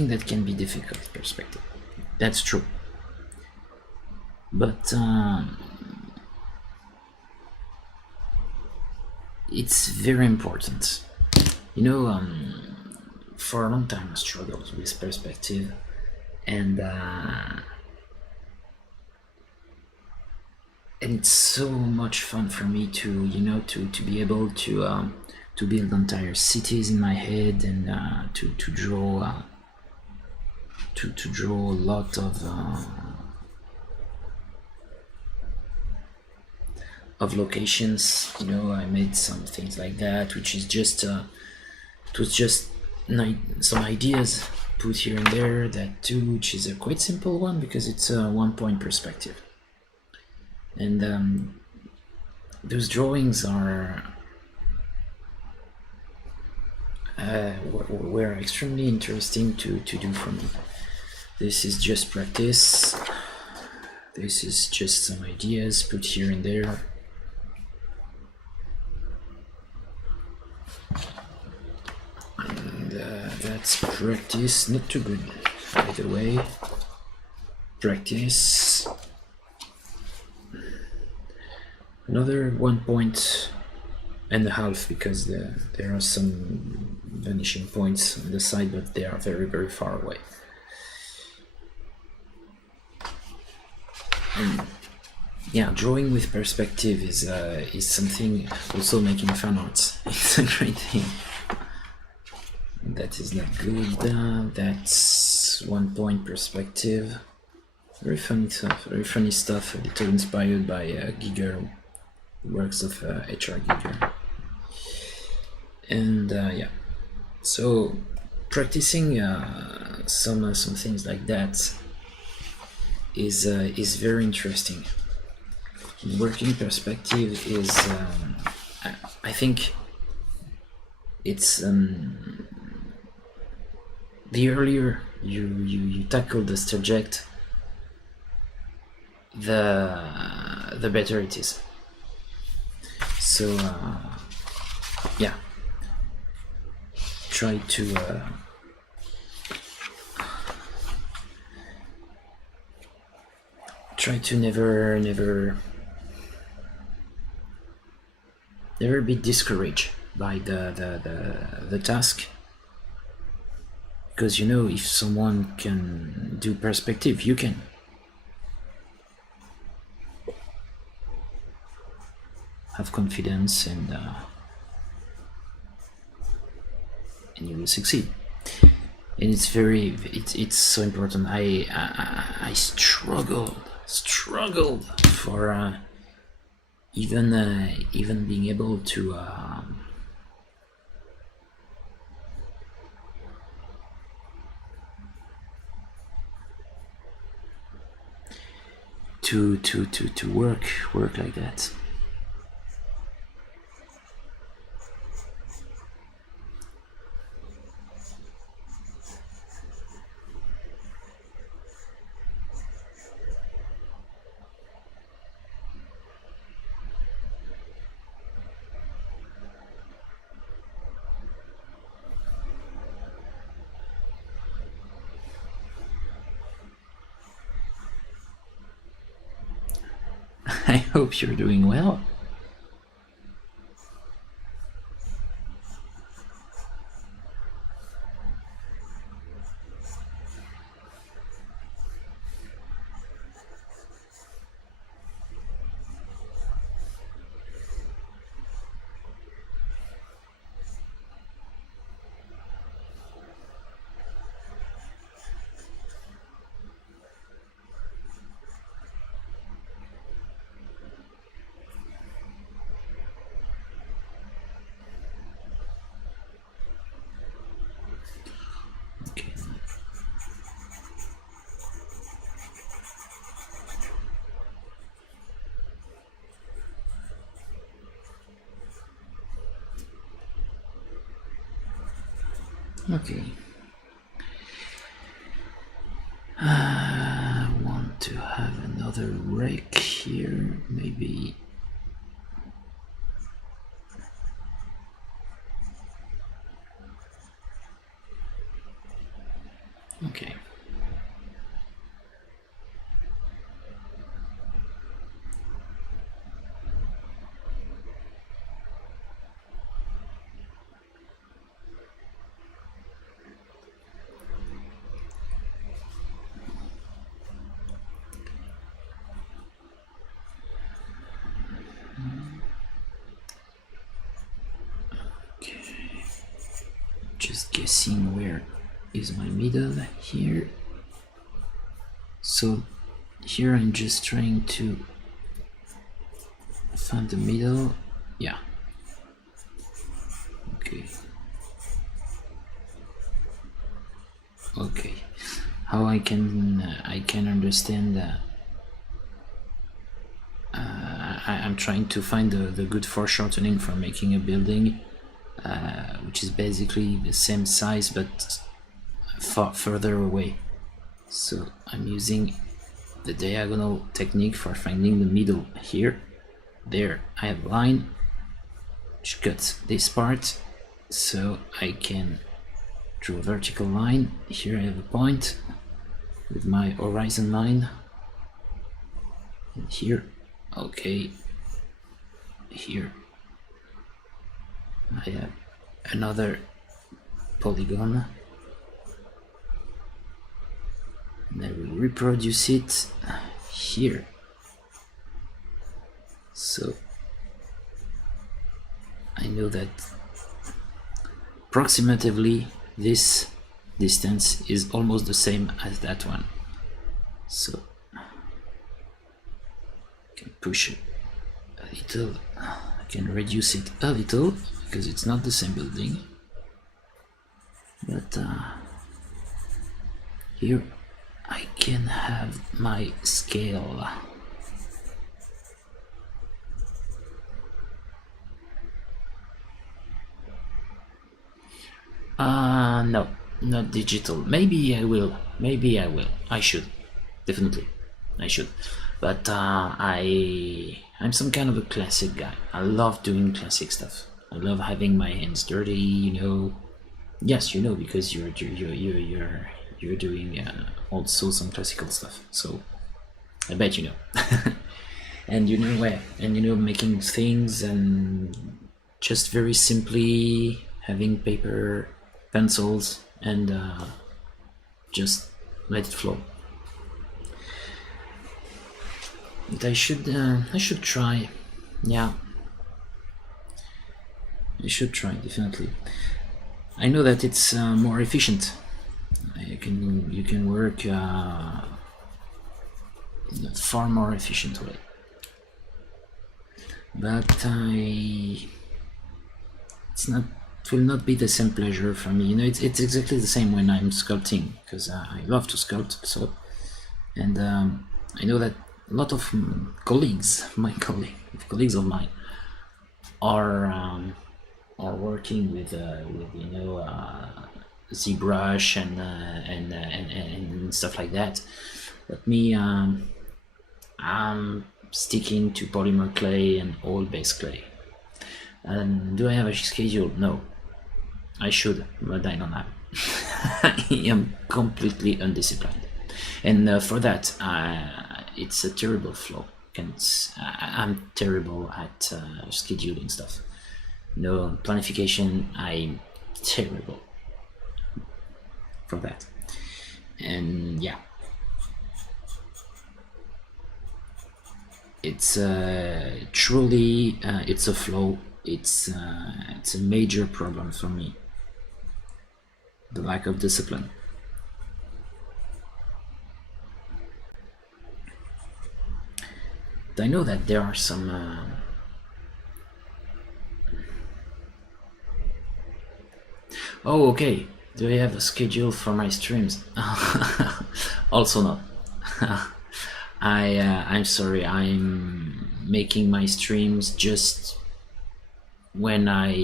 that can be difficult, perspective. That's true. But it's very important. You know, for a long time I struggled with perspective, and it's so much fun for me to, you know, to be able to build entire cities in my head, and to draw to draw a lot of locations. You know, I made some things like that, which is just it was just some ideas put here and there. That too, which is a quite simple one because it's a 1-point perspective, and those drawings are were extremely interesting to do for me. This is just practice. This is just some ideas put here and there. And that's practice, not too good, by the way. Practice. Another 1.5 because there are some vanishing points on the side, but they are very, very far away. And yeah, drawing with perspective is something. Also making fan arts, it's a great thing. That is not good. That's 1-point perspective. Very funny stuff. Very funny stuff. A little inspired by Giger, works of H.R. Giger. And yeah, so practicing some things like that is very interesting. Working perspective is, I think, it's the earlier you tackle the subject, the better it is. So yeah, try to never be discouraged by the task, because you know, if someone can do perspective, you can. Have confidence, and you will succeed. And it's it's so important. I struggled for even being able to work like that. I hope you're doing well. Okay. I want to have another rake here, maybe. Okay. Just guessing where is my middle here. So here I'm just trying to find the middle. Yeah. Okay. Okay. How I can understand that. I'm trying to find the good foreshortening for making a building, which is basically the same size but far further away. So I'm using the diagonal technique for finding the middle here. There I have a line which cuts this part, so I can draw a vertical line. Here I have a point with my horizon line, and here, okay, here I have another polygon, and I will reproduce it here. So I know that approximately this distance is almost the same as that one. So I can push it a little, I can reduce it a little because it's not the same building. But here I can have my scale. No, not digital. Maybe I will. Maybe I will. I should. Definitely. I should. But I'm some kind of a classic guy. I love doing classic stuff. I love having my hands dirty, you know. Yes, you know, because you're doing also some classical stuff. So I bet you know. And you know where, and you know, making things and just very simply having paper, pencils, and just let it flow. But I should try. Yeah, I should try, definitely. I know that it's more efficient. You can work in a far more efficient way. But it will not be the same pleasure for me. You know, it's exactly the same when I'm sculpting, because I love to sculpt. So, and I know that a lot of colleagues of mine, are working with you know, ZBrush and stuff like that. But me, I'm sticking to polymer clay and oil-based clay. And do I have a schedule? No. I should, but I don't have. I am completely undisciplined, and for that, it's a terrible flaw. I'm terrible at scheduling stuff. No planification. I'm terrible for that, and yeah, it's truly it's a flaw. It's a major problem for me. The lack of discipline. I know that there are some oh, okay. Do I have a schedule for my streams? Also not. I'm sorry. I'm making my streams just when I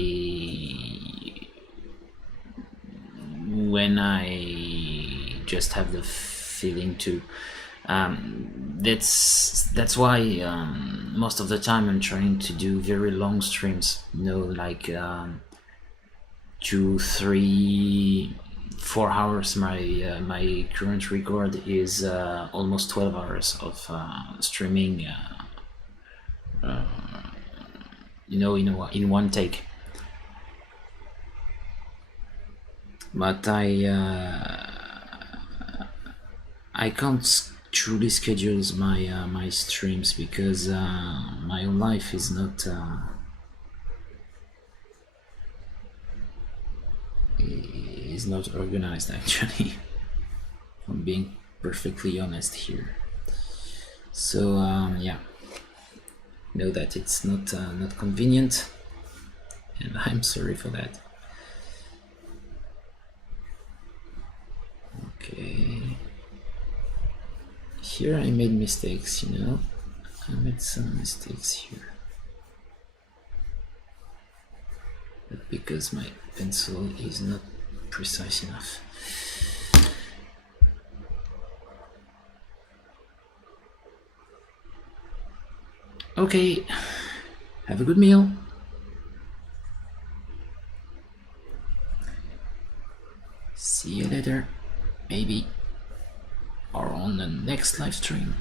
just have the feeling to. That's why most of the time I'm trying to do very long streams. You know, like 2, 3, 4 hours. My current record is almost 12 hours of streaming. You know, in one take. But I can't truly schedule my streams because my own life is not organized, actually. If I'm being perfectly honest here. So yeah, know that it's not convenient, and I'm sorry for that. Okay, here I made mistakes, you know. I made some mistakes here, but because my pencil is not precise enough. Okay, have a good meal. See you later, maybe, or on the next live stream.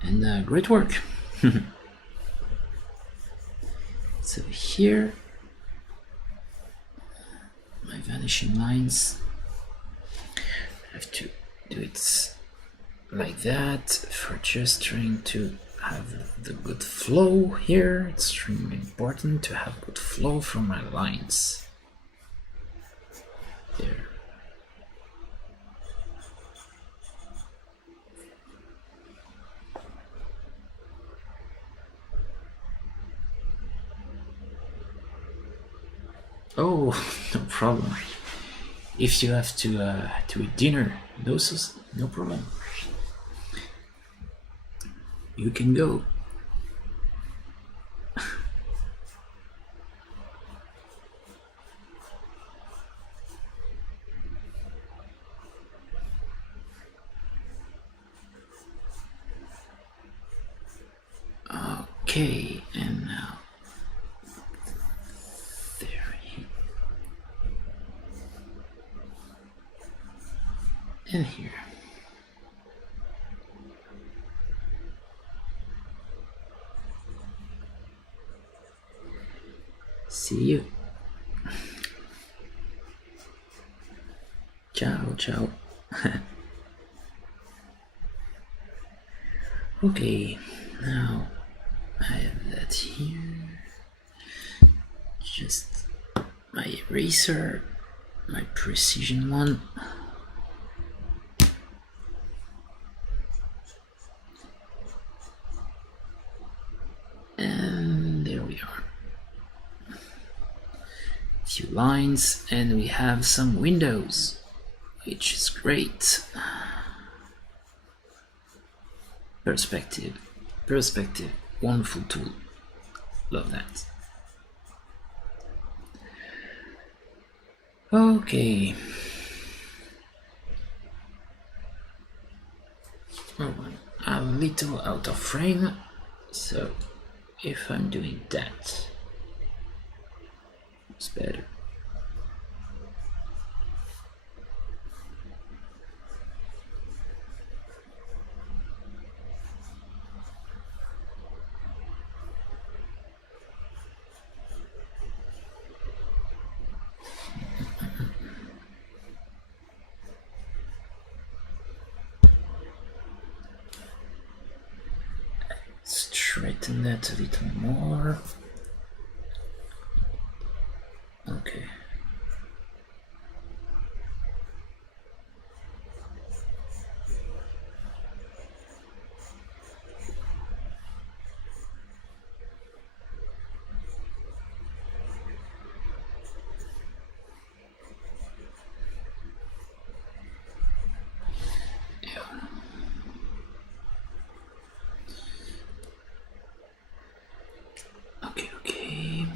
And great work. So here, my vanishing lines, I have to do it like that for just trying to have the good flow here. It's extremely important to have good flow from my lines. There. Oh, no problem. If you have to eat dinner, no problem. You can go. Okay, and now there, and here. See you. Ciao, ciao. Okay, now I have that here. Just my eraser, my precision one. And there we are. A few lines, and we have some windows, which is great. Perspective, wonderful tool. Love that. Okay. Oh, a little out of frame, so if I'm doing that, it's better. Straighten that a little more. Okay. Okay.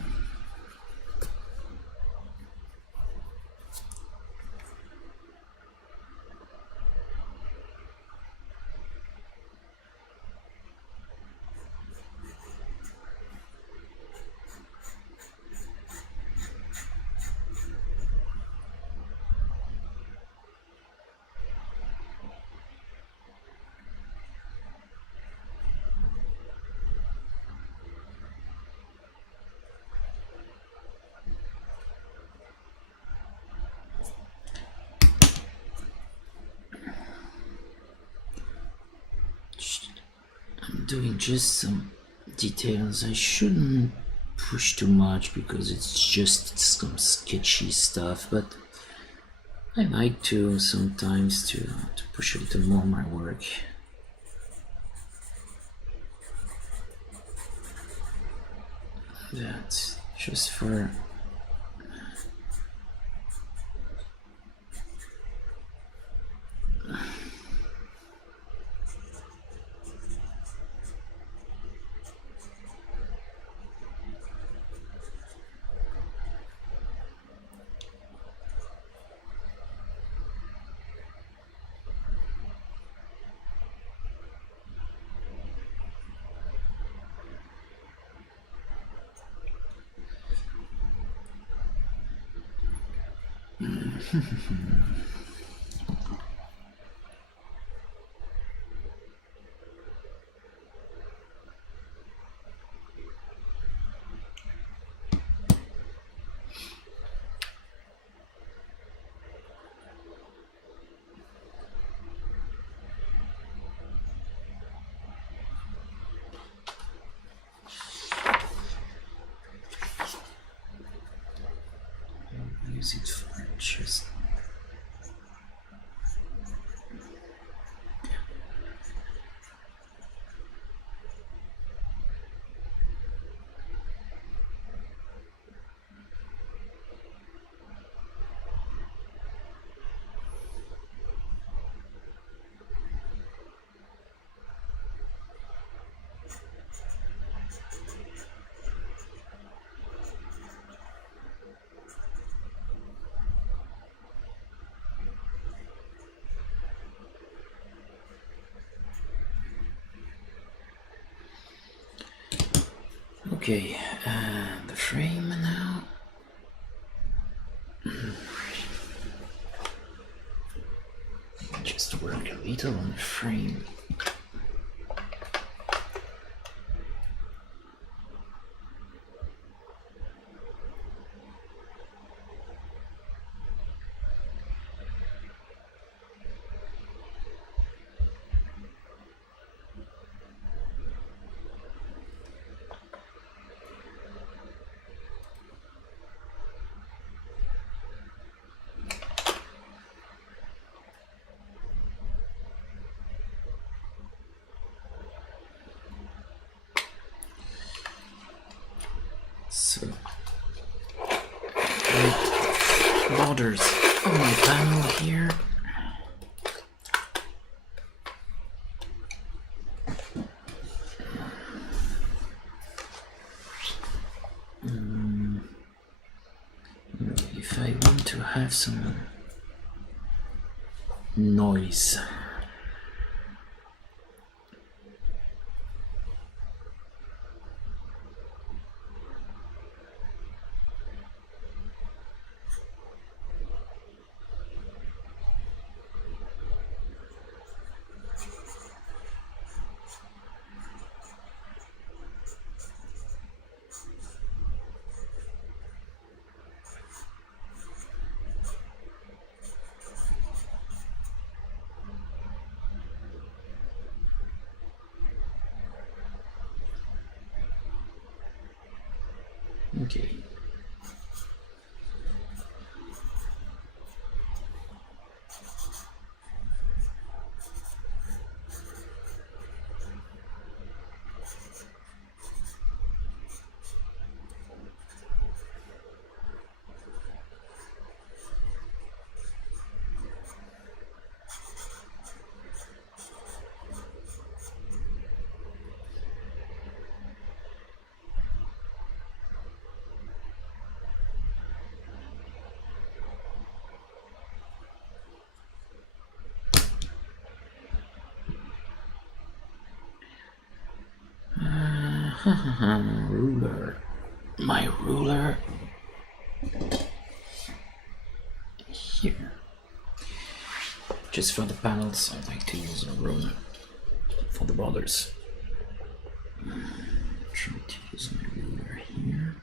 I'm doing just some details. I shouldn't push too much because it's just some sketchy stuff, but I like to sometimes to push a little more my work. That's just for use it for just okay, the frame now. Just work a little on the frame. So, borders on my panel here. If I want to have some noise, okay. Ruler. My ruler here. Just for the panels, I like to use a ruler for the borders. Try to use my ruler here.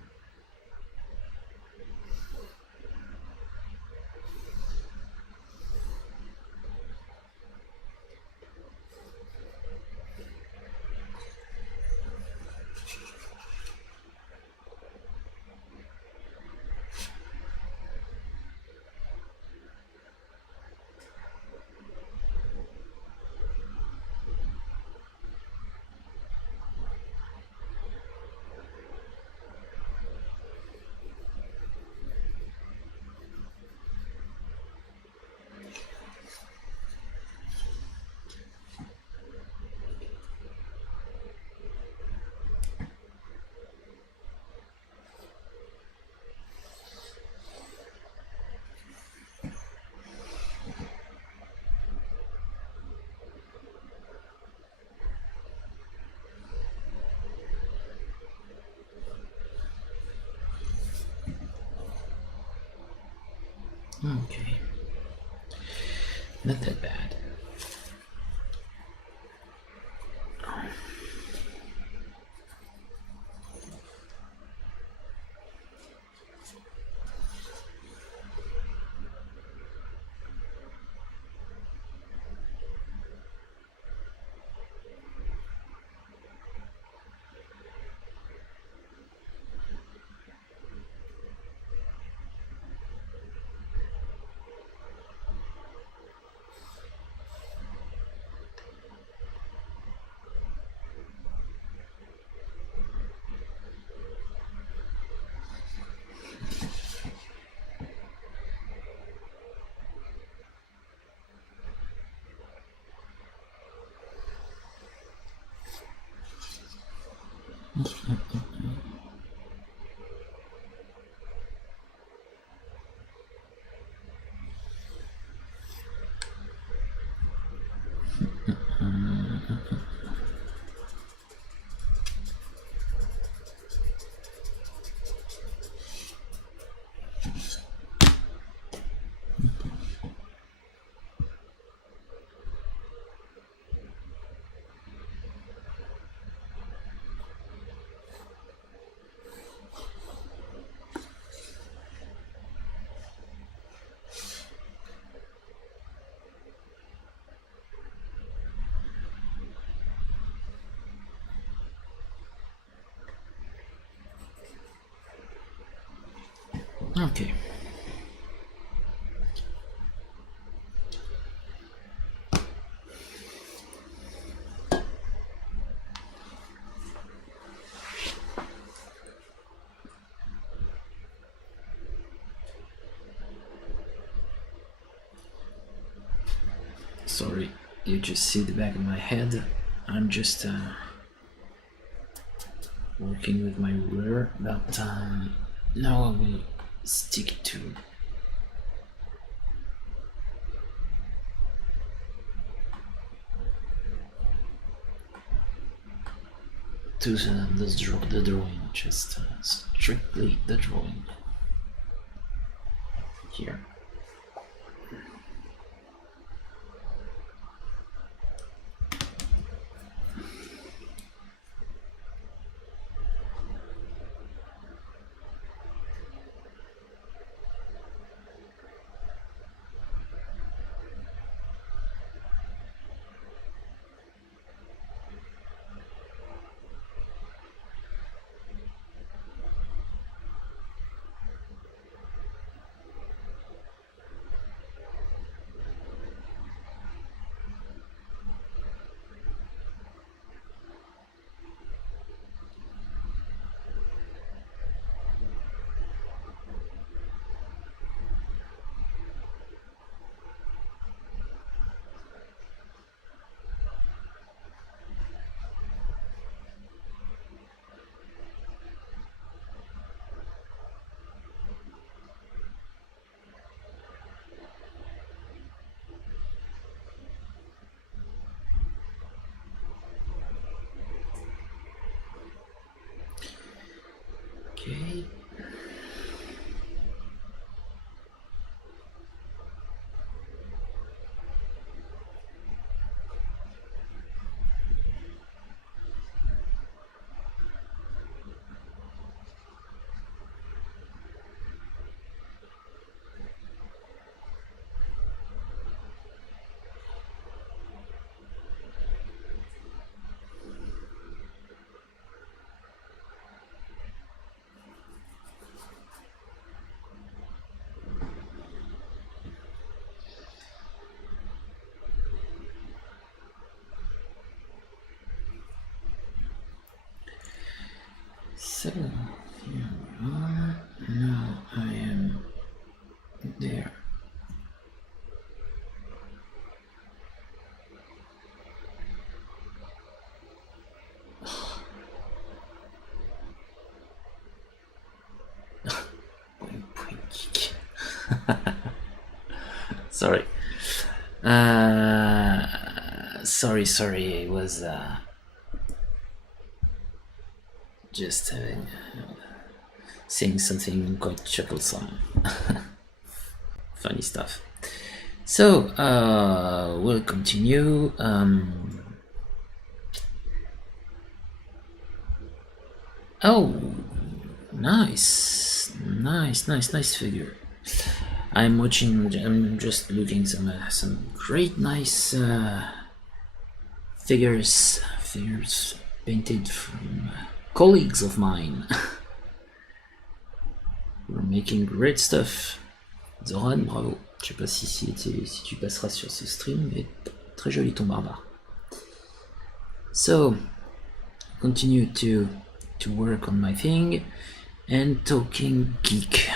Okay, not that bad. Okay. Sorry, you just see the back of my head. I'm just working with my ruler, but now I will stick to the drawing, just strictly the drawing here. Okay. So here we are. Now I am there. Sorry. Sorry. It was just seeing something quite chucklesome. funny stuff. So we'll continue. Oh, nice figure. I'm just looking some great nice figures painted from colleagues of mine. We're making great stuff. Zoran, bravo. Je sais pas si tu passeras sur ce stream, mais très joli ton barbare. So, continue to work on my thing and talking geek.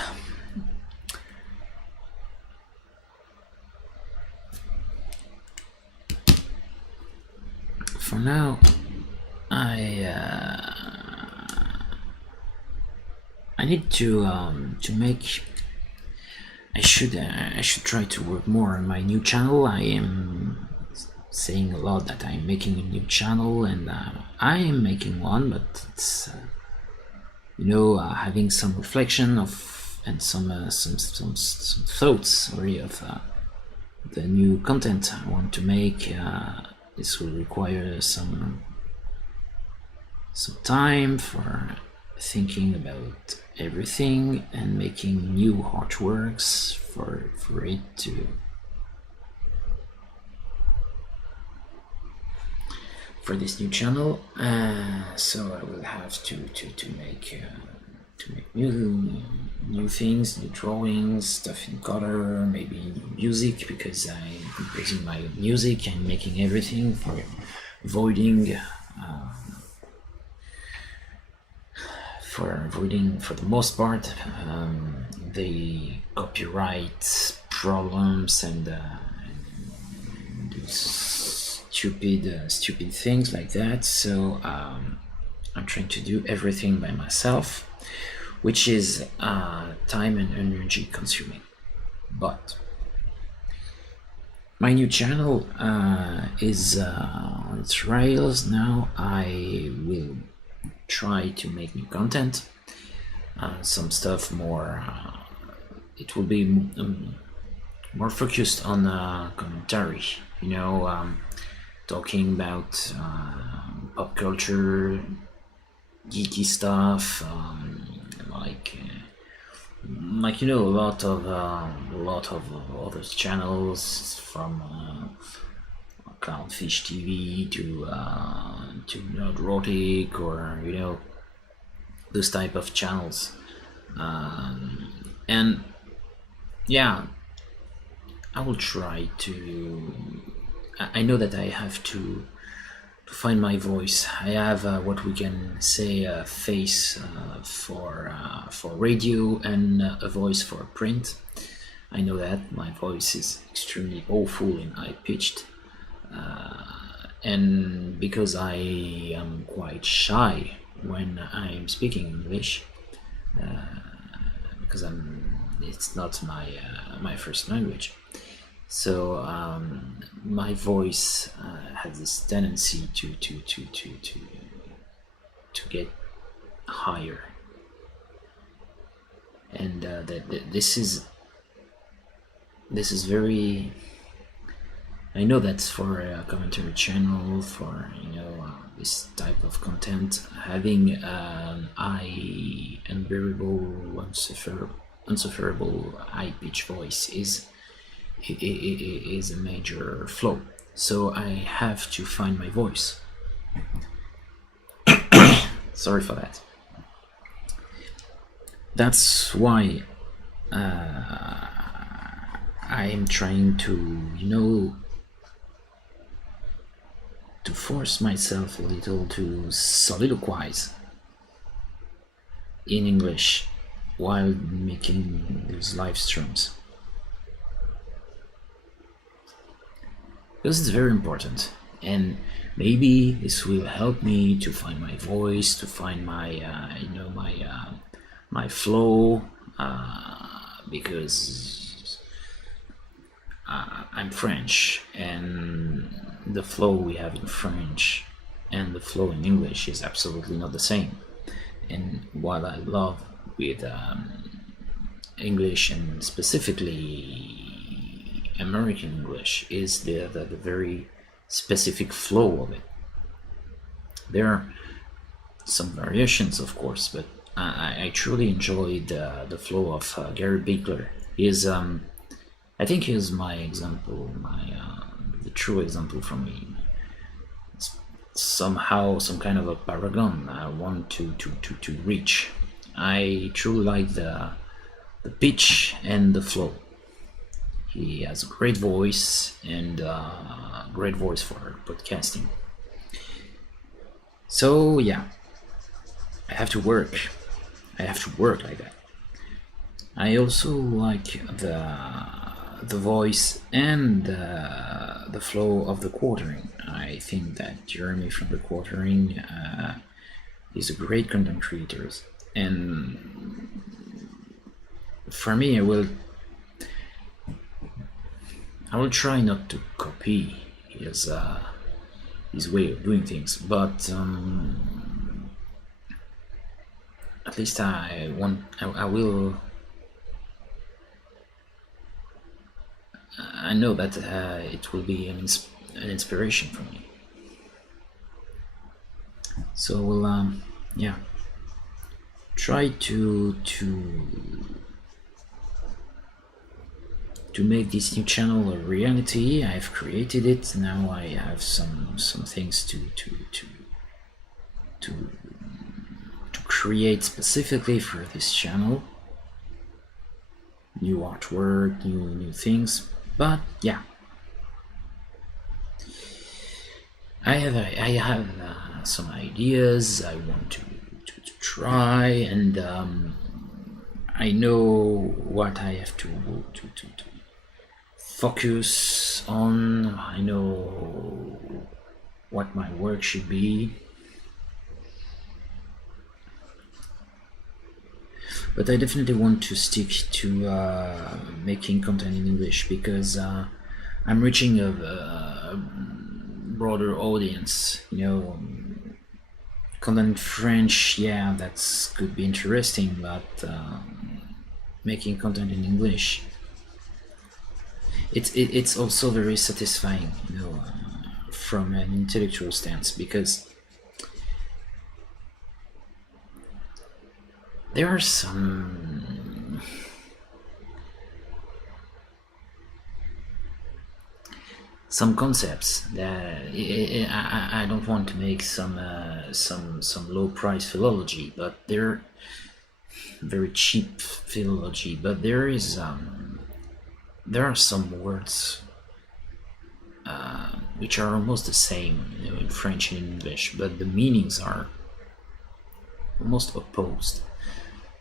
For now, I need to make. I should try to work more on my new channel. I am saying a lot that I'm making a new channel, and I am making one, but it's having some reflection of and some thoughts really of the new content I want to make. This will require some time for thinking about everything and making new artworks for it to for this new channel. So I will have to make new things, new drawings, stuff in color, maybe music, because I'm composing my music and making everything for avoiding for the most part the copyright problems and stupid things like that. So I'm trying to do everything by myself, which is time and energy consuming. But my new channel is on its rails now. I will try to make new content, some stuff more. It will be more focused on commentary, talking about pop culture, geeky stuff, like a lot of other channels, from Clownfish TV to Neurotic, or those type of channels, and yeah, I will try to. I know that I have to find my voice. I have what we can say a face for radio and a voice for print. I know that my voice is extremely awful and high pitched. And because I am quite shy when I'm speaking English, because it's not my first language, so my voice has this tendency to get higher, and this is very. I know that's for a commentary channel, for this type of content, having high, unbearable, unsufferable high-pitched voice is a major flaw. So I have to find my voice. Sorry for that. That's why I'm trying to to force myself a little to soliloquize in English while making these live streams, because it's very important, and maybe this will help me to find my voice, to find my my flow, because I'm French, and the flow we have in French and the flow in English is absolutely not the same. And what I love with English, and specifically American English is the very specific flow of it. There are some variations, of course, but I truly enjoyed the flow of Gary Bickler. I think he is my example, the true example for me. It's somehow some kind of a paragon I want to reach. I truly like the pitch and the flow. He has a great voice and great voice for podcasting. So yeah, I have to work like that. I also like the voice and the flow of the quartering. I think that Jeremy from the quartering is a great content creator, and for me, I will try not to copy his way of doing things, but at least I will. I know that it will be an inspiration for me. So we'll yeah, try to make this new channel a reality. I've created it. Now I have some things to create specifically for this channel. New artwork, new things. But yeah, I have some ideas I want to try, and I know what I have to focus on. I know what my work should be, but I definitely want to stick to making content in English, because I'm reaching a broader audience. Content in French, yeah, that's could be interesting, but making content in English, it's also very satisfying, from an intellectual stance, because there are some concepts that I don't want to make some low price philology, but they're very cheap philology. But there are some words which are almost the same, in French and English, but the meanings are almost opposed.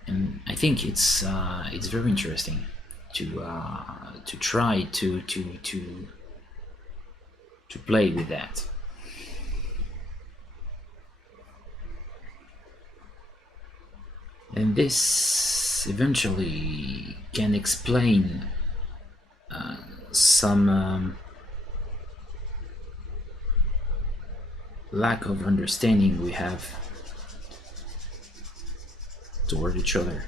And I think it's very interesting to try to play with that. And this eventually can explain some lack of understanding we have toward each other,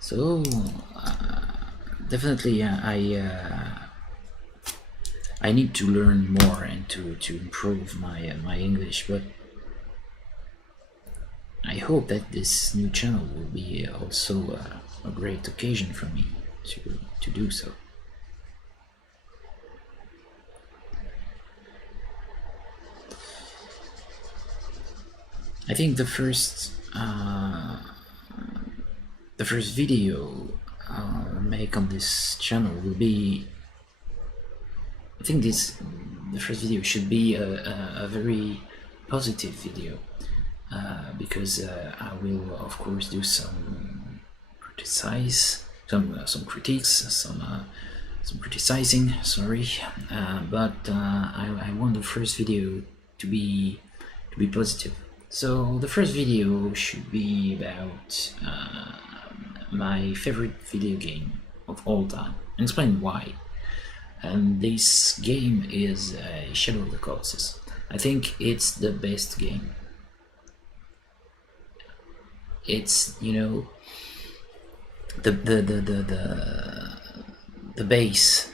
So definitely, I need to learn more and to improve my English, but I hope that this new channel will be also a great occasion for me to do so. I think the first video I'll make on this channel will be, I think the first video should be a very positive video, because I will of course do some criticizing, sorry, but I want the first video to be positive. So the first video should be about my favorite video game of all time, and explain why. And this game is Shadow of the Colossus. I think it's the best game it's, you know, the base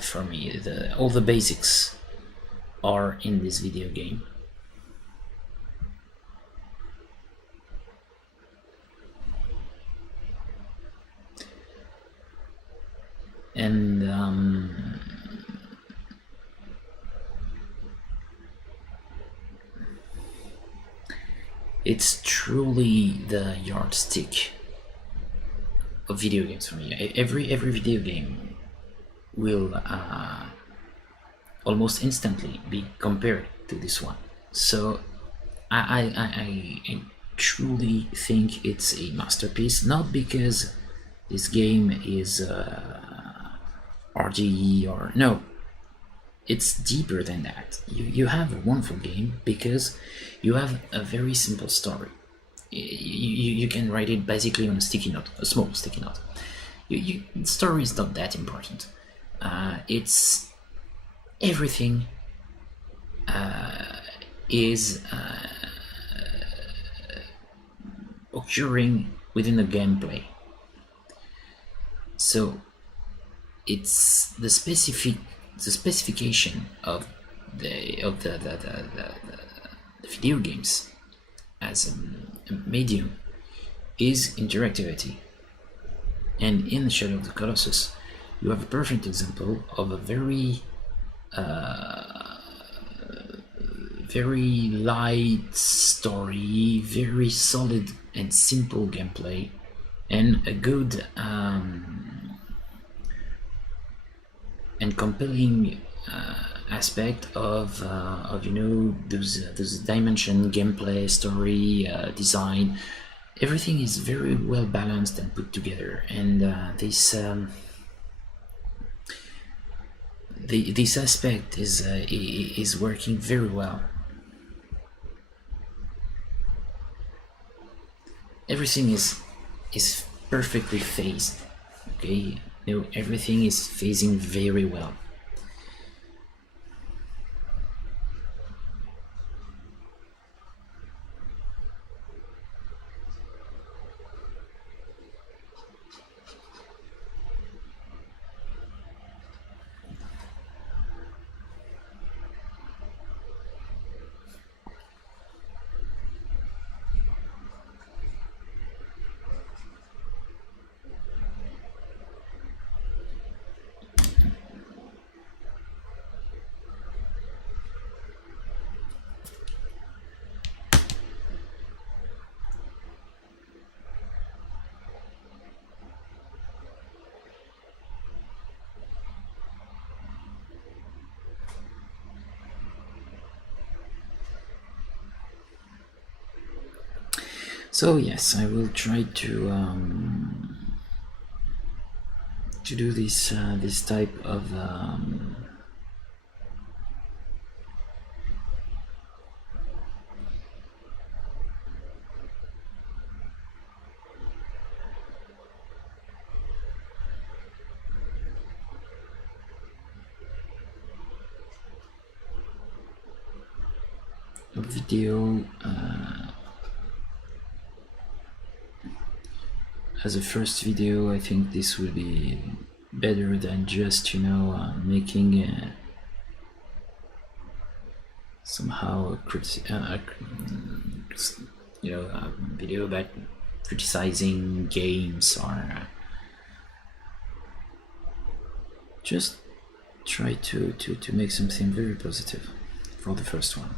for me. All the basics are in this video game. And it's truly the yardstick of video games for me. Every video game will almost instantly be compared to this one. So I truly think it's a masterpiece, not because this game is RGE or no. It's deeper than that. You have a wonderful game because you have a very simple story. You can write it basically on a sticky note, a small sticky note. The story is not that important. It's everything is occurring within the gameplay. So it's the specification of the video games as a medium is interactivity. And in the Shadow of the Colossus, you have a perfect example of a very very light story, very solid and simple gameplay, and a good and compelling aspect of you know, those dimension, gameplay, story, design. Everything is very well balanced and put together, and this aspect is working very well. Everything is perfectly phased. Okay, no, everything is phasing very well. So yes, I will try to do this type of video as a first video. I think this will be better than just, you know, making somehow you know, a video about criticizing games, or just try to make something very positive for the first one.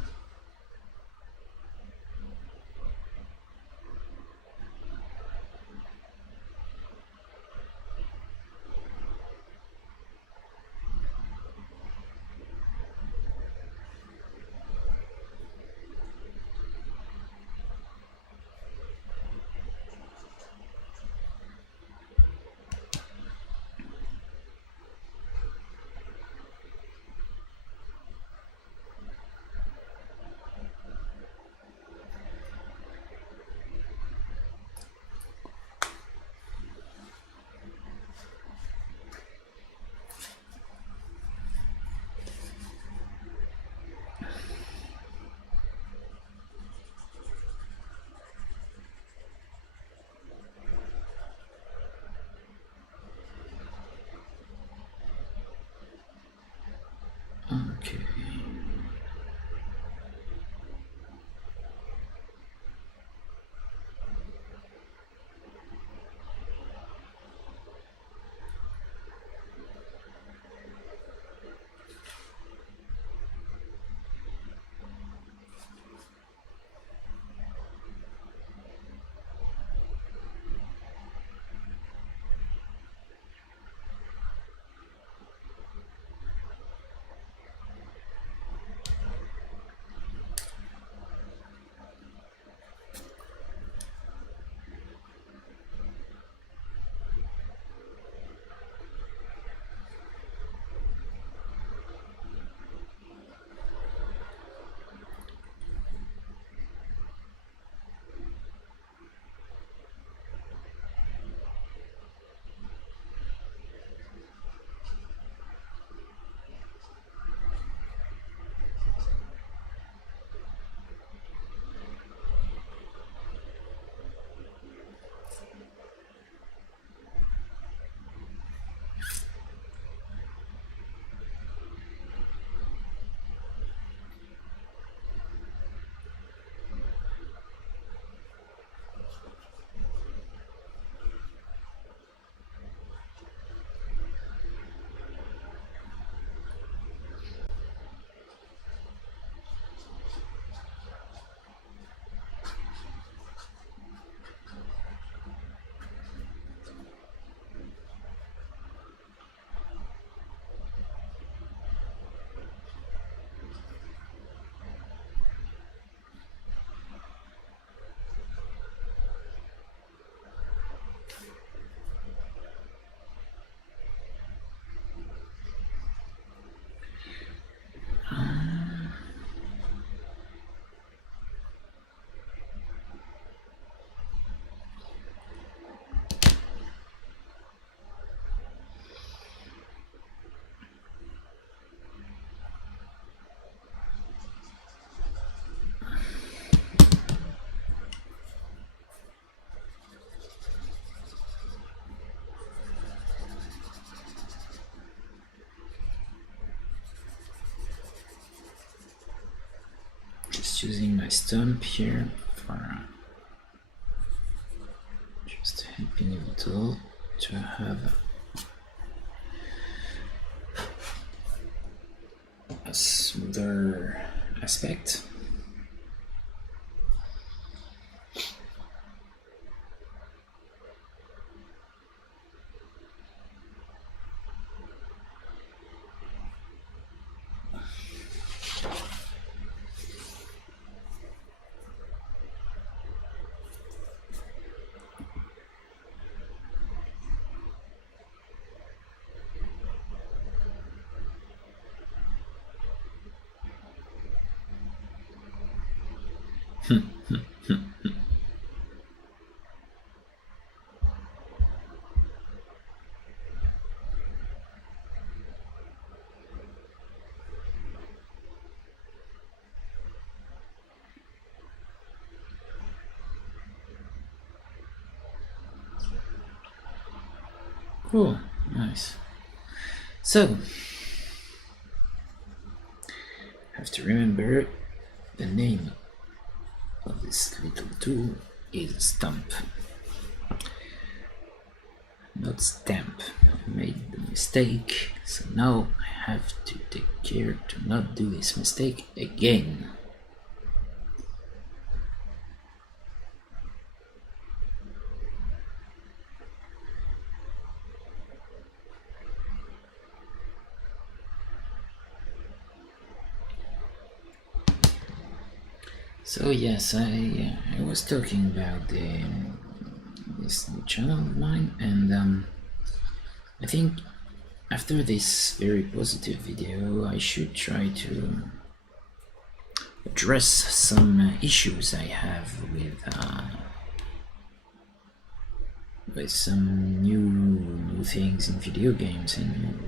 just using my stump here for just helping a little to have a smoother aspect. Cool, nice. So, have to remember the name of this little tool is stump, not stamp. I made the mistake, so now I have to take care to not do this mistake again. So yes, I was talking about this new channel of mine, and I think after this very positive video I should try to address some issues I have with some new things in video games and new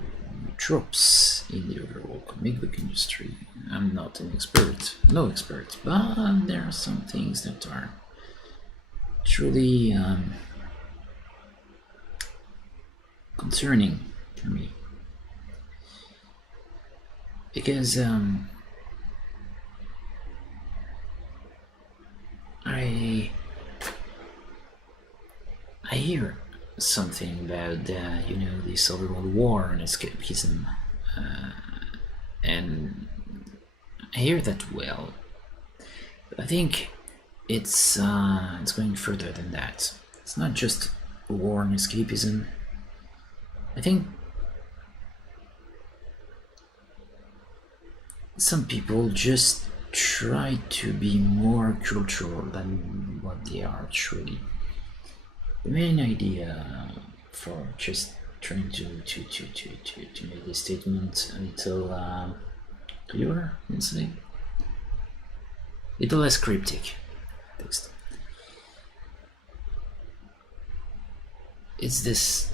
tropes in the overall comic book industry. I'm not an expert, no expert, but there are some things that are truly concerning for me, because I hear something about this overall war and escapism, and I hear that well, but I think it's going further than that. It's not just war and escapism. I think some people just try to be more cultural than what they are truly. The main idea for just trying to make this statement a little clearer, let's say, a little less cryptic text. It's this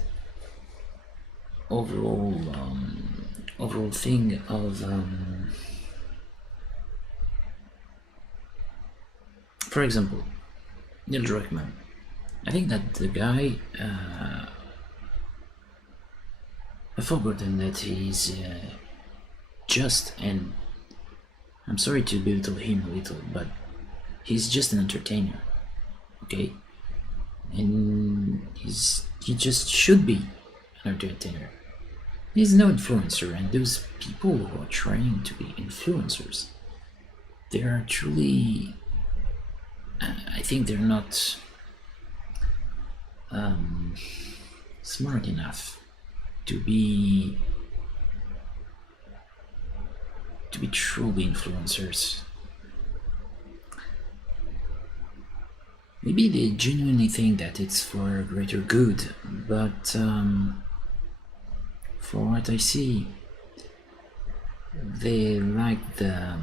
overall thing of for example, Neil Druckmann. I think that the guy, I've forgotten that he's just, and I'm sorry to belittle him a little, but he's just an entertainer, okay? And he just should be an entertainer. He's no influencer, and those people who are trying to be influencers, they are truly, I think they're not smart enough to be truly influencers. Maybe they genuinely think that it's for greater good, but for what I see, they like the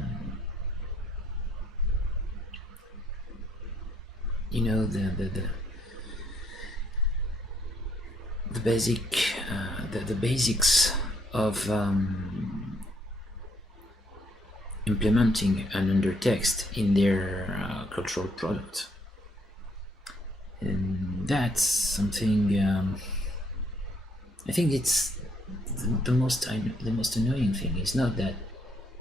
the basics of implementing an undertext in their cultural product, and that's something I think it's the most annoying thing is not that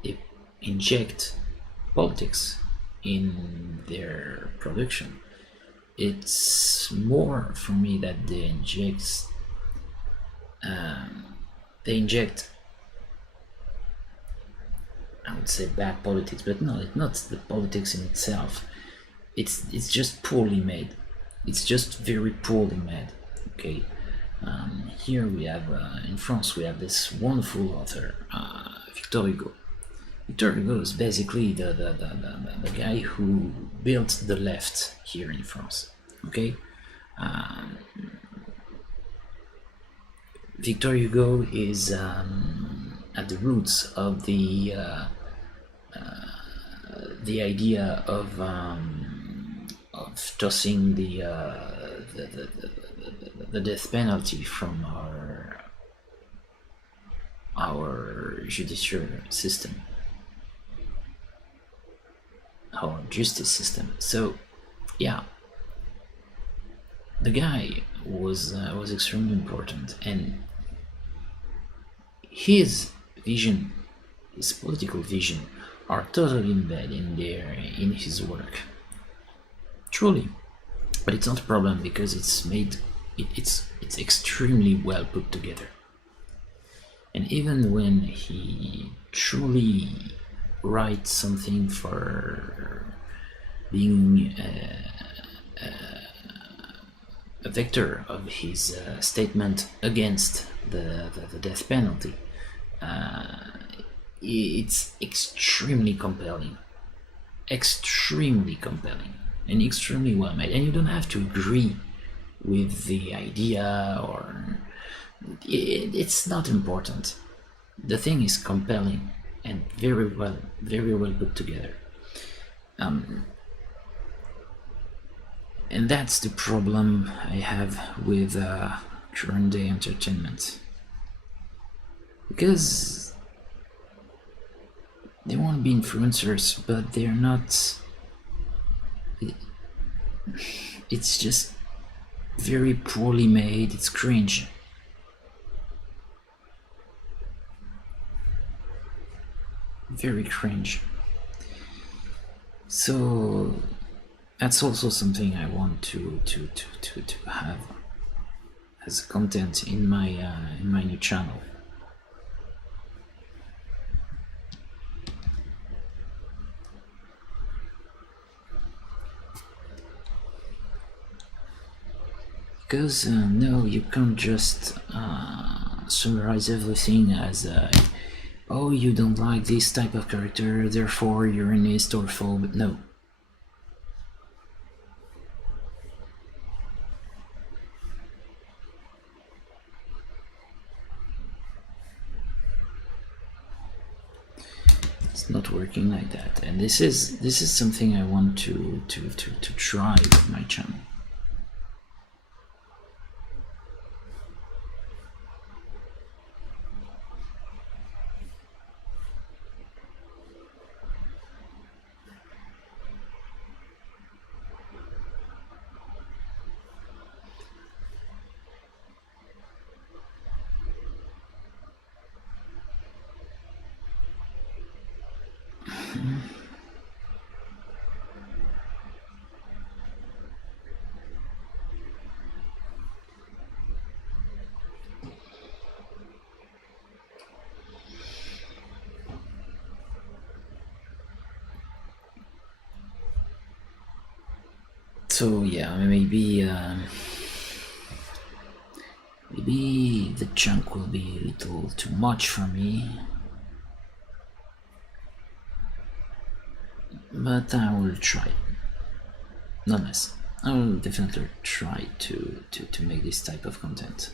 they inject politics in their production. It's more for me that they inject, I would say, bad politics, but no, it's not the politics in itself. It's just poorly made. It's just very poorly made. Okay. Here we have in France we have this wonderful author, Victor Hugo. Victor Hugo is basically the guy who built the left here in France. Okay. Victor Hugo is at the roots of the idea of tossing the death penalty from our judicial system, our justice system. So, yeah, the guy was extremely important, and his vision, his political vision, are totally embedded in his work. Truly, but it's not a problem because it's made. It's extremely well put together, and even when he truly writes something for being a vector of his statement against the death penalty, it's extremely compelling, and extremely well made. And you don't have to agree with the idea, or it's not important. The thing is compelling and very well put together. And that's the problem I have with current day entertainment, because they want to be influencers, but they're not. It's just very poorly made. It's cringe. Very cringe. So that's also something I want to have as content in my new channel. Because no, you can't just summarize everything as oh, you don't like this type of character, therefore you're an atheist or phobe. No. It's not working like that, and this is something I want to try with my channel. So yeah, maybe the chunk will be a little too much for me, but I will try. Not less. I will definitely try to make this type of content.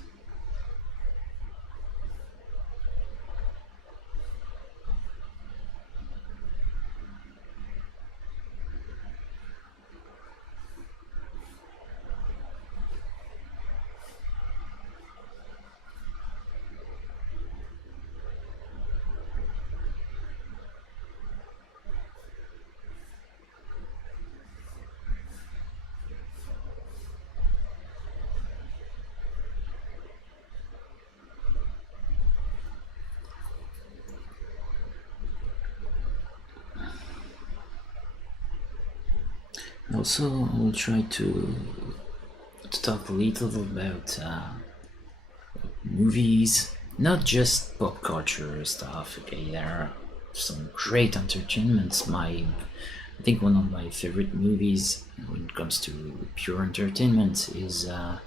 Also, I will try to talk a little about movies, not just pop culture stuff. Okay, there are some great entertainments. I think one of my favorite movies when it comes to pure entertainment is I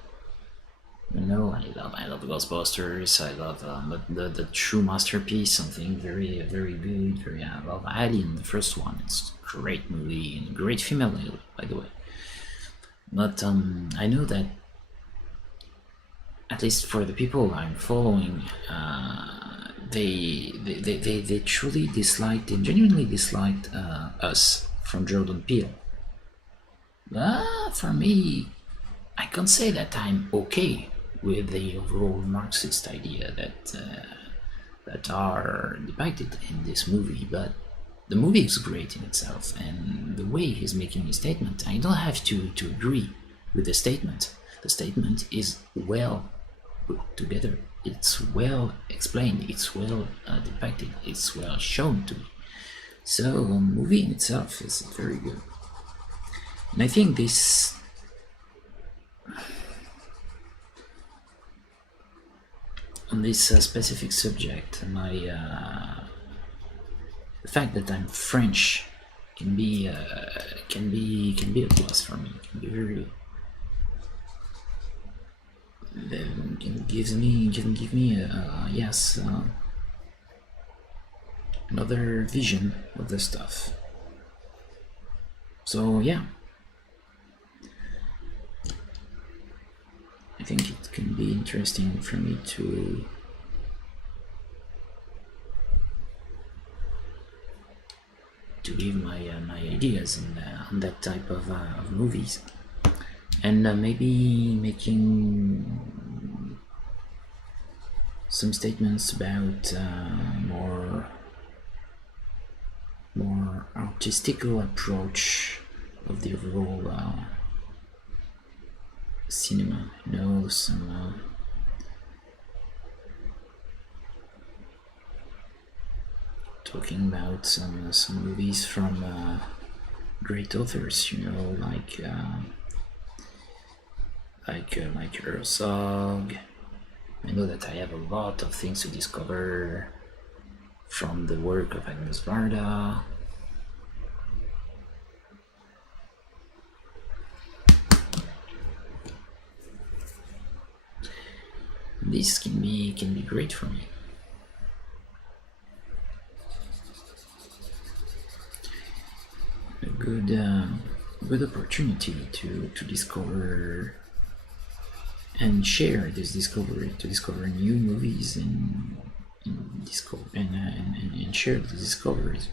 love Ghostbusters. I love the true masterpiece, something very good. I love Alien, the first one. It's a great movie and a great female, by the way. But I know that at least for the people I'm following, they truly disliked, they genuinely disliked us from Jordan Peele. For me, I can't say that I'm okay with the overall Marxist idea that are depicted in this movie, but the movie is great in itself, and the way he's making his statement, I don't have to agree with the statement. The statement is well put together. It's well explained. It's well depicted. It's well shown to me. So the movie in itself is very good, and I think this on this specific subject, the fact that I'm French can be a plus for me. Can be very can give me another vision of the stuff. So yeah, I think it can be interesting for me to give my ideas on that type of movies, and maybe making some statements about more artistical approach of the overall cinema. Some talking about some movies from great authors, like Herzog. I know that I have a lot of things to discover from the work of Agnes Varda. This can be great for me. A good opportunity to discover and share this discovery, to discover new movies and share the discoveries.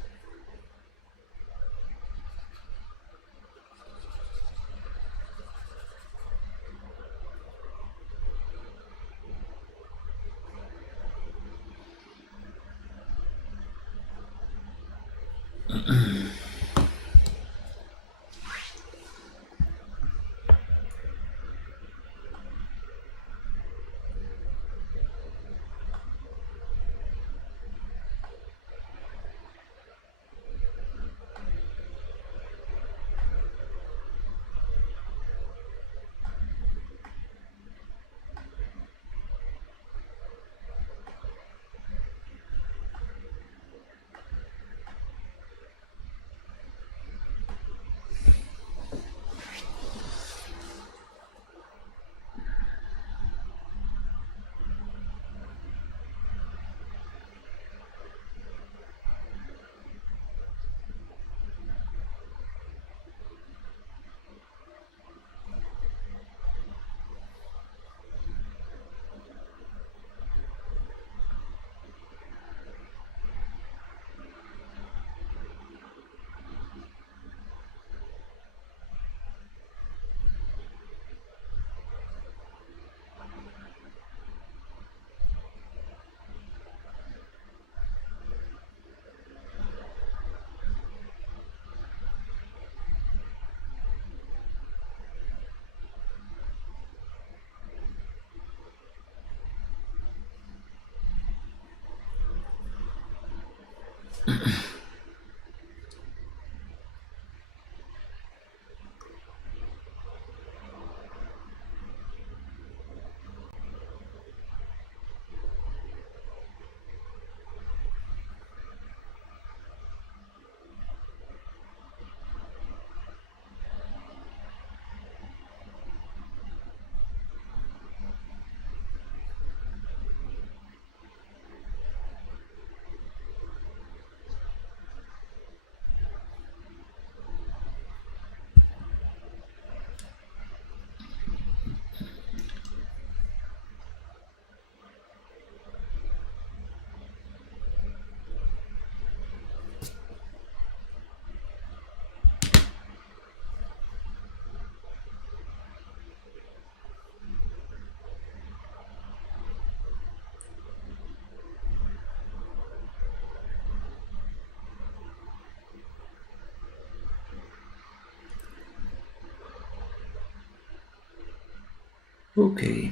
Okay.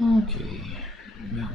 Okay. Well.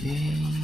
Okay.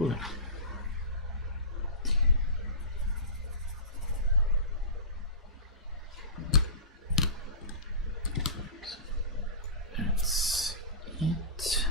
Cool. That's it.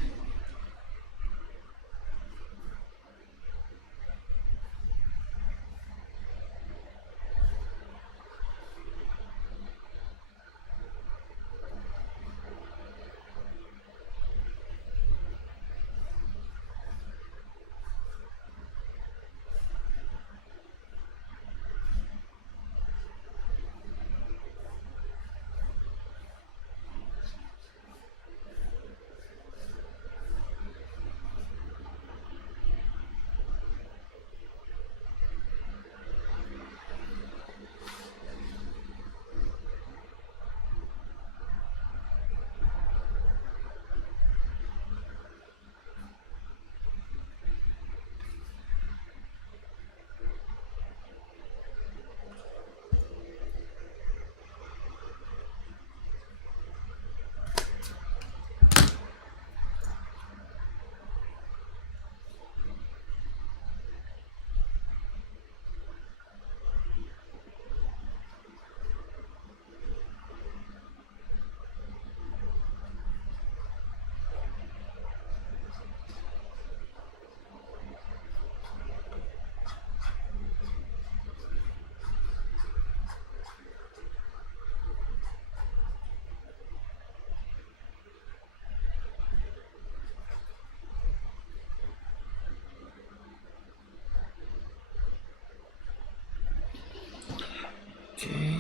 Okay.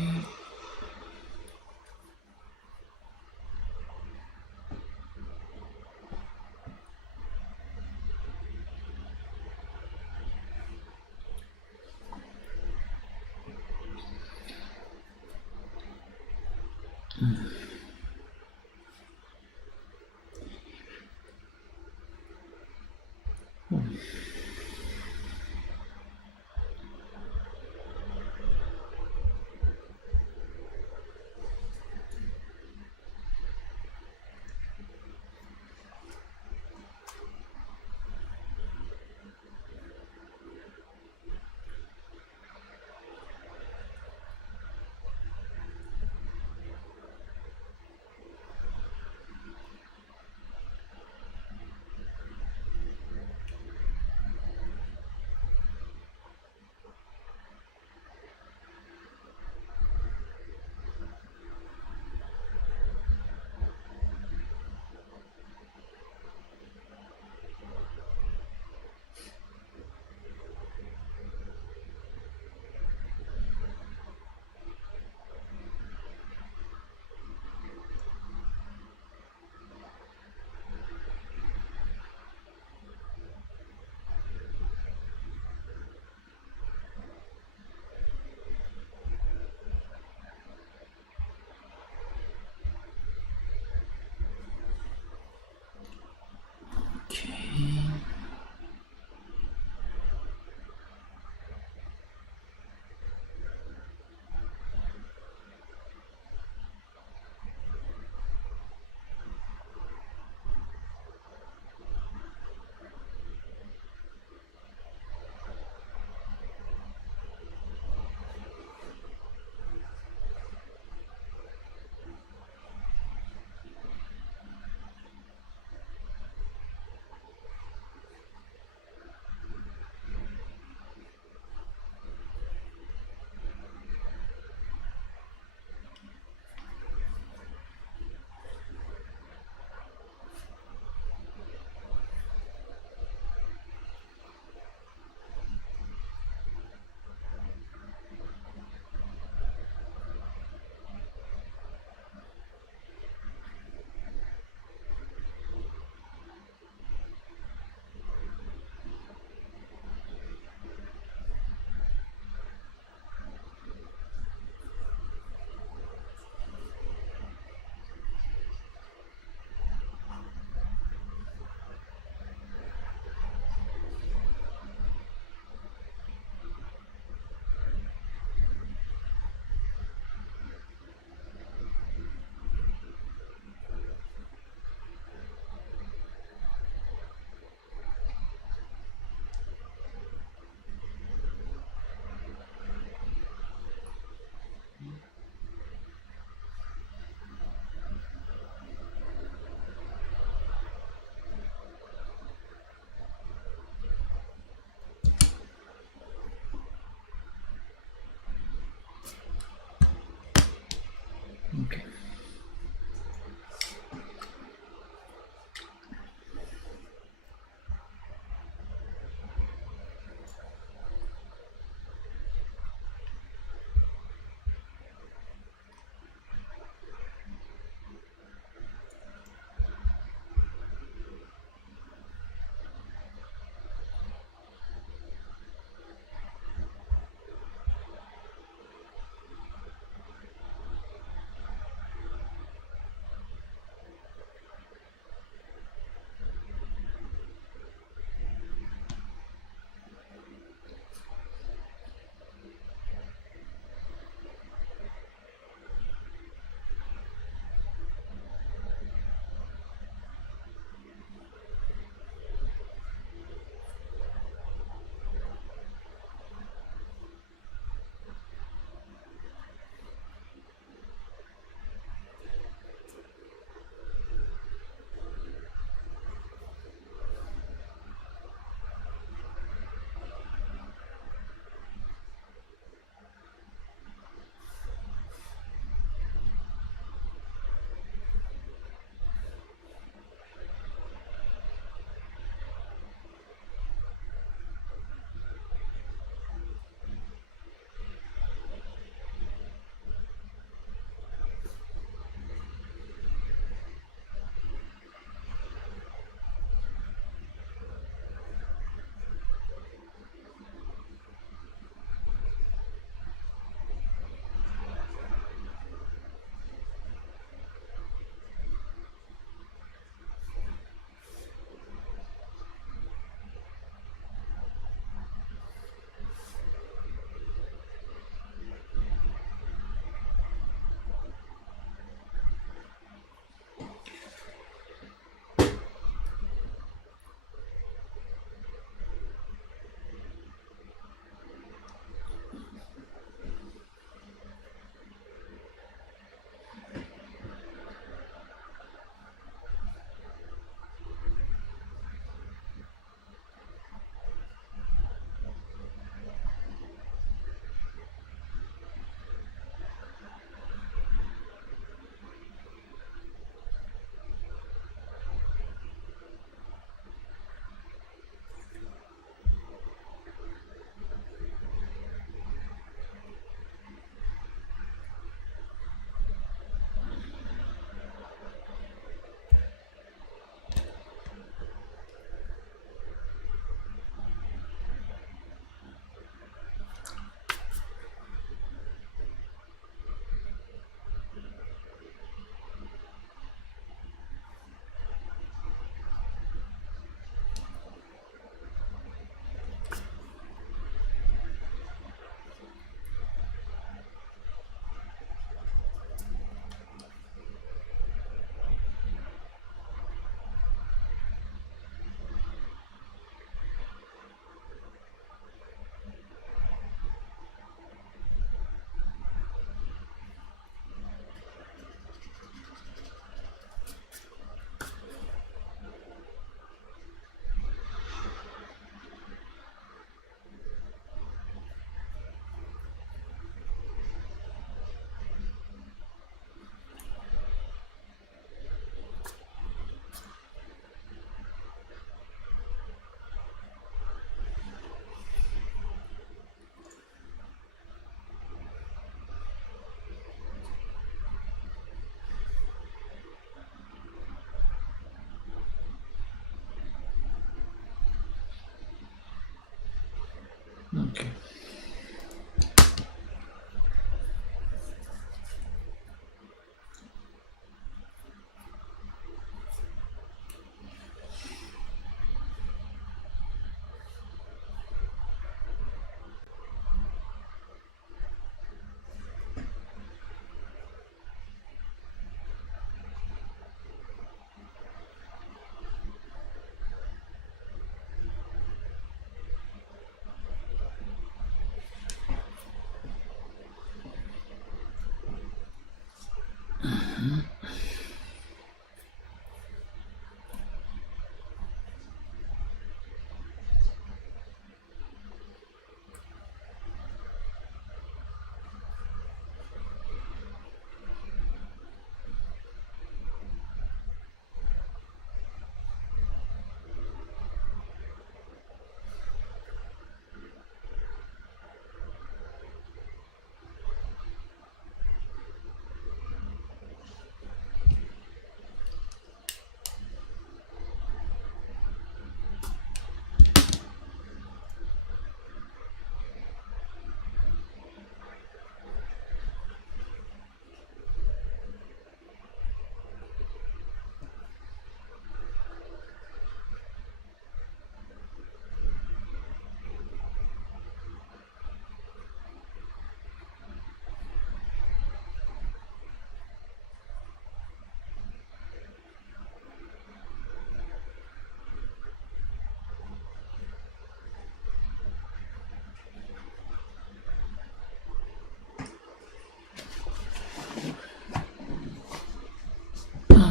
Okay.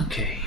Okay.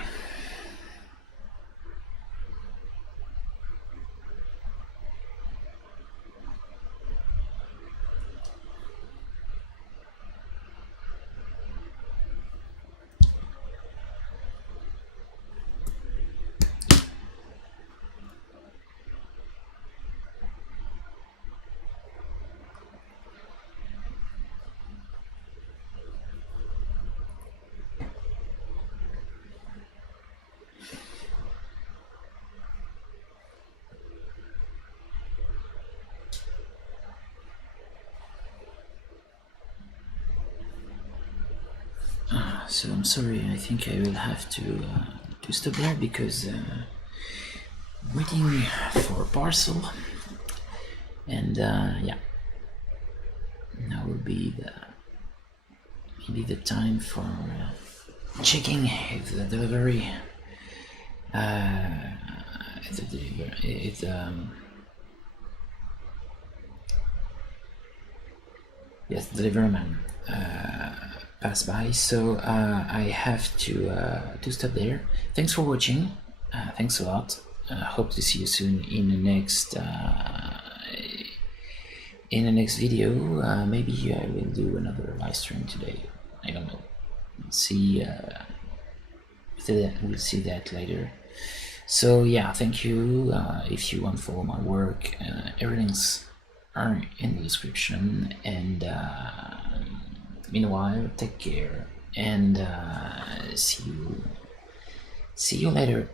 So I'm sorry. I think I will have to stop there because waiting for a parcel, and yeah, now will be maybe the time for checking if the delivery yes, delivery man pass by. So I have to stop there. Thanks for watching. Thanks a lot. Hope to see you soon in the next video. Maybe I will do another live stream today. I don't know. See. We'll see that later. So yeah, thank you. If you want to follow my work, everything's are in the description. And meanwhile, take care and see you later.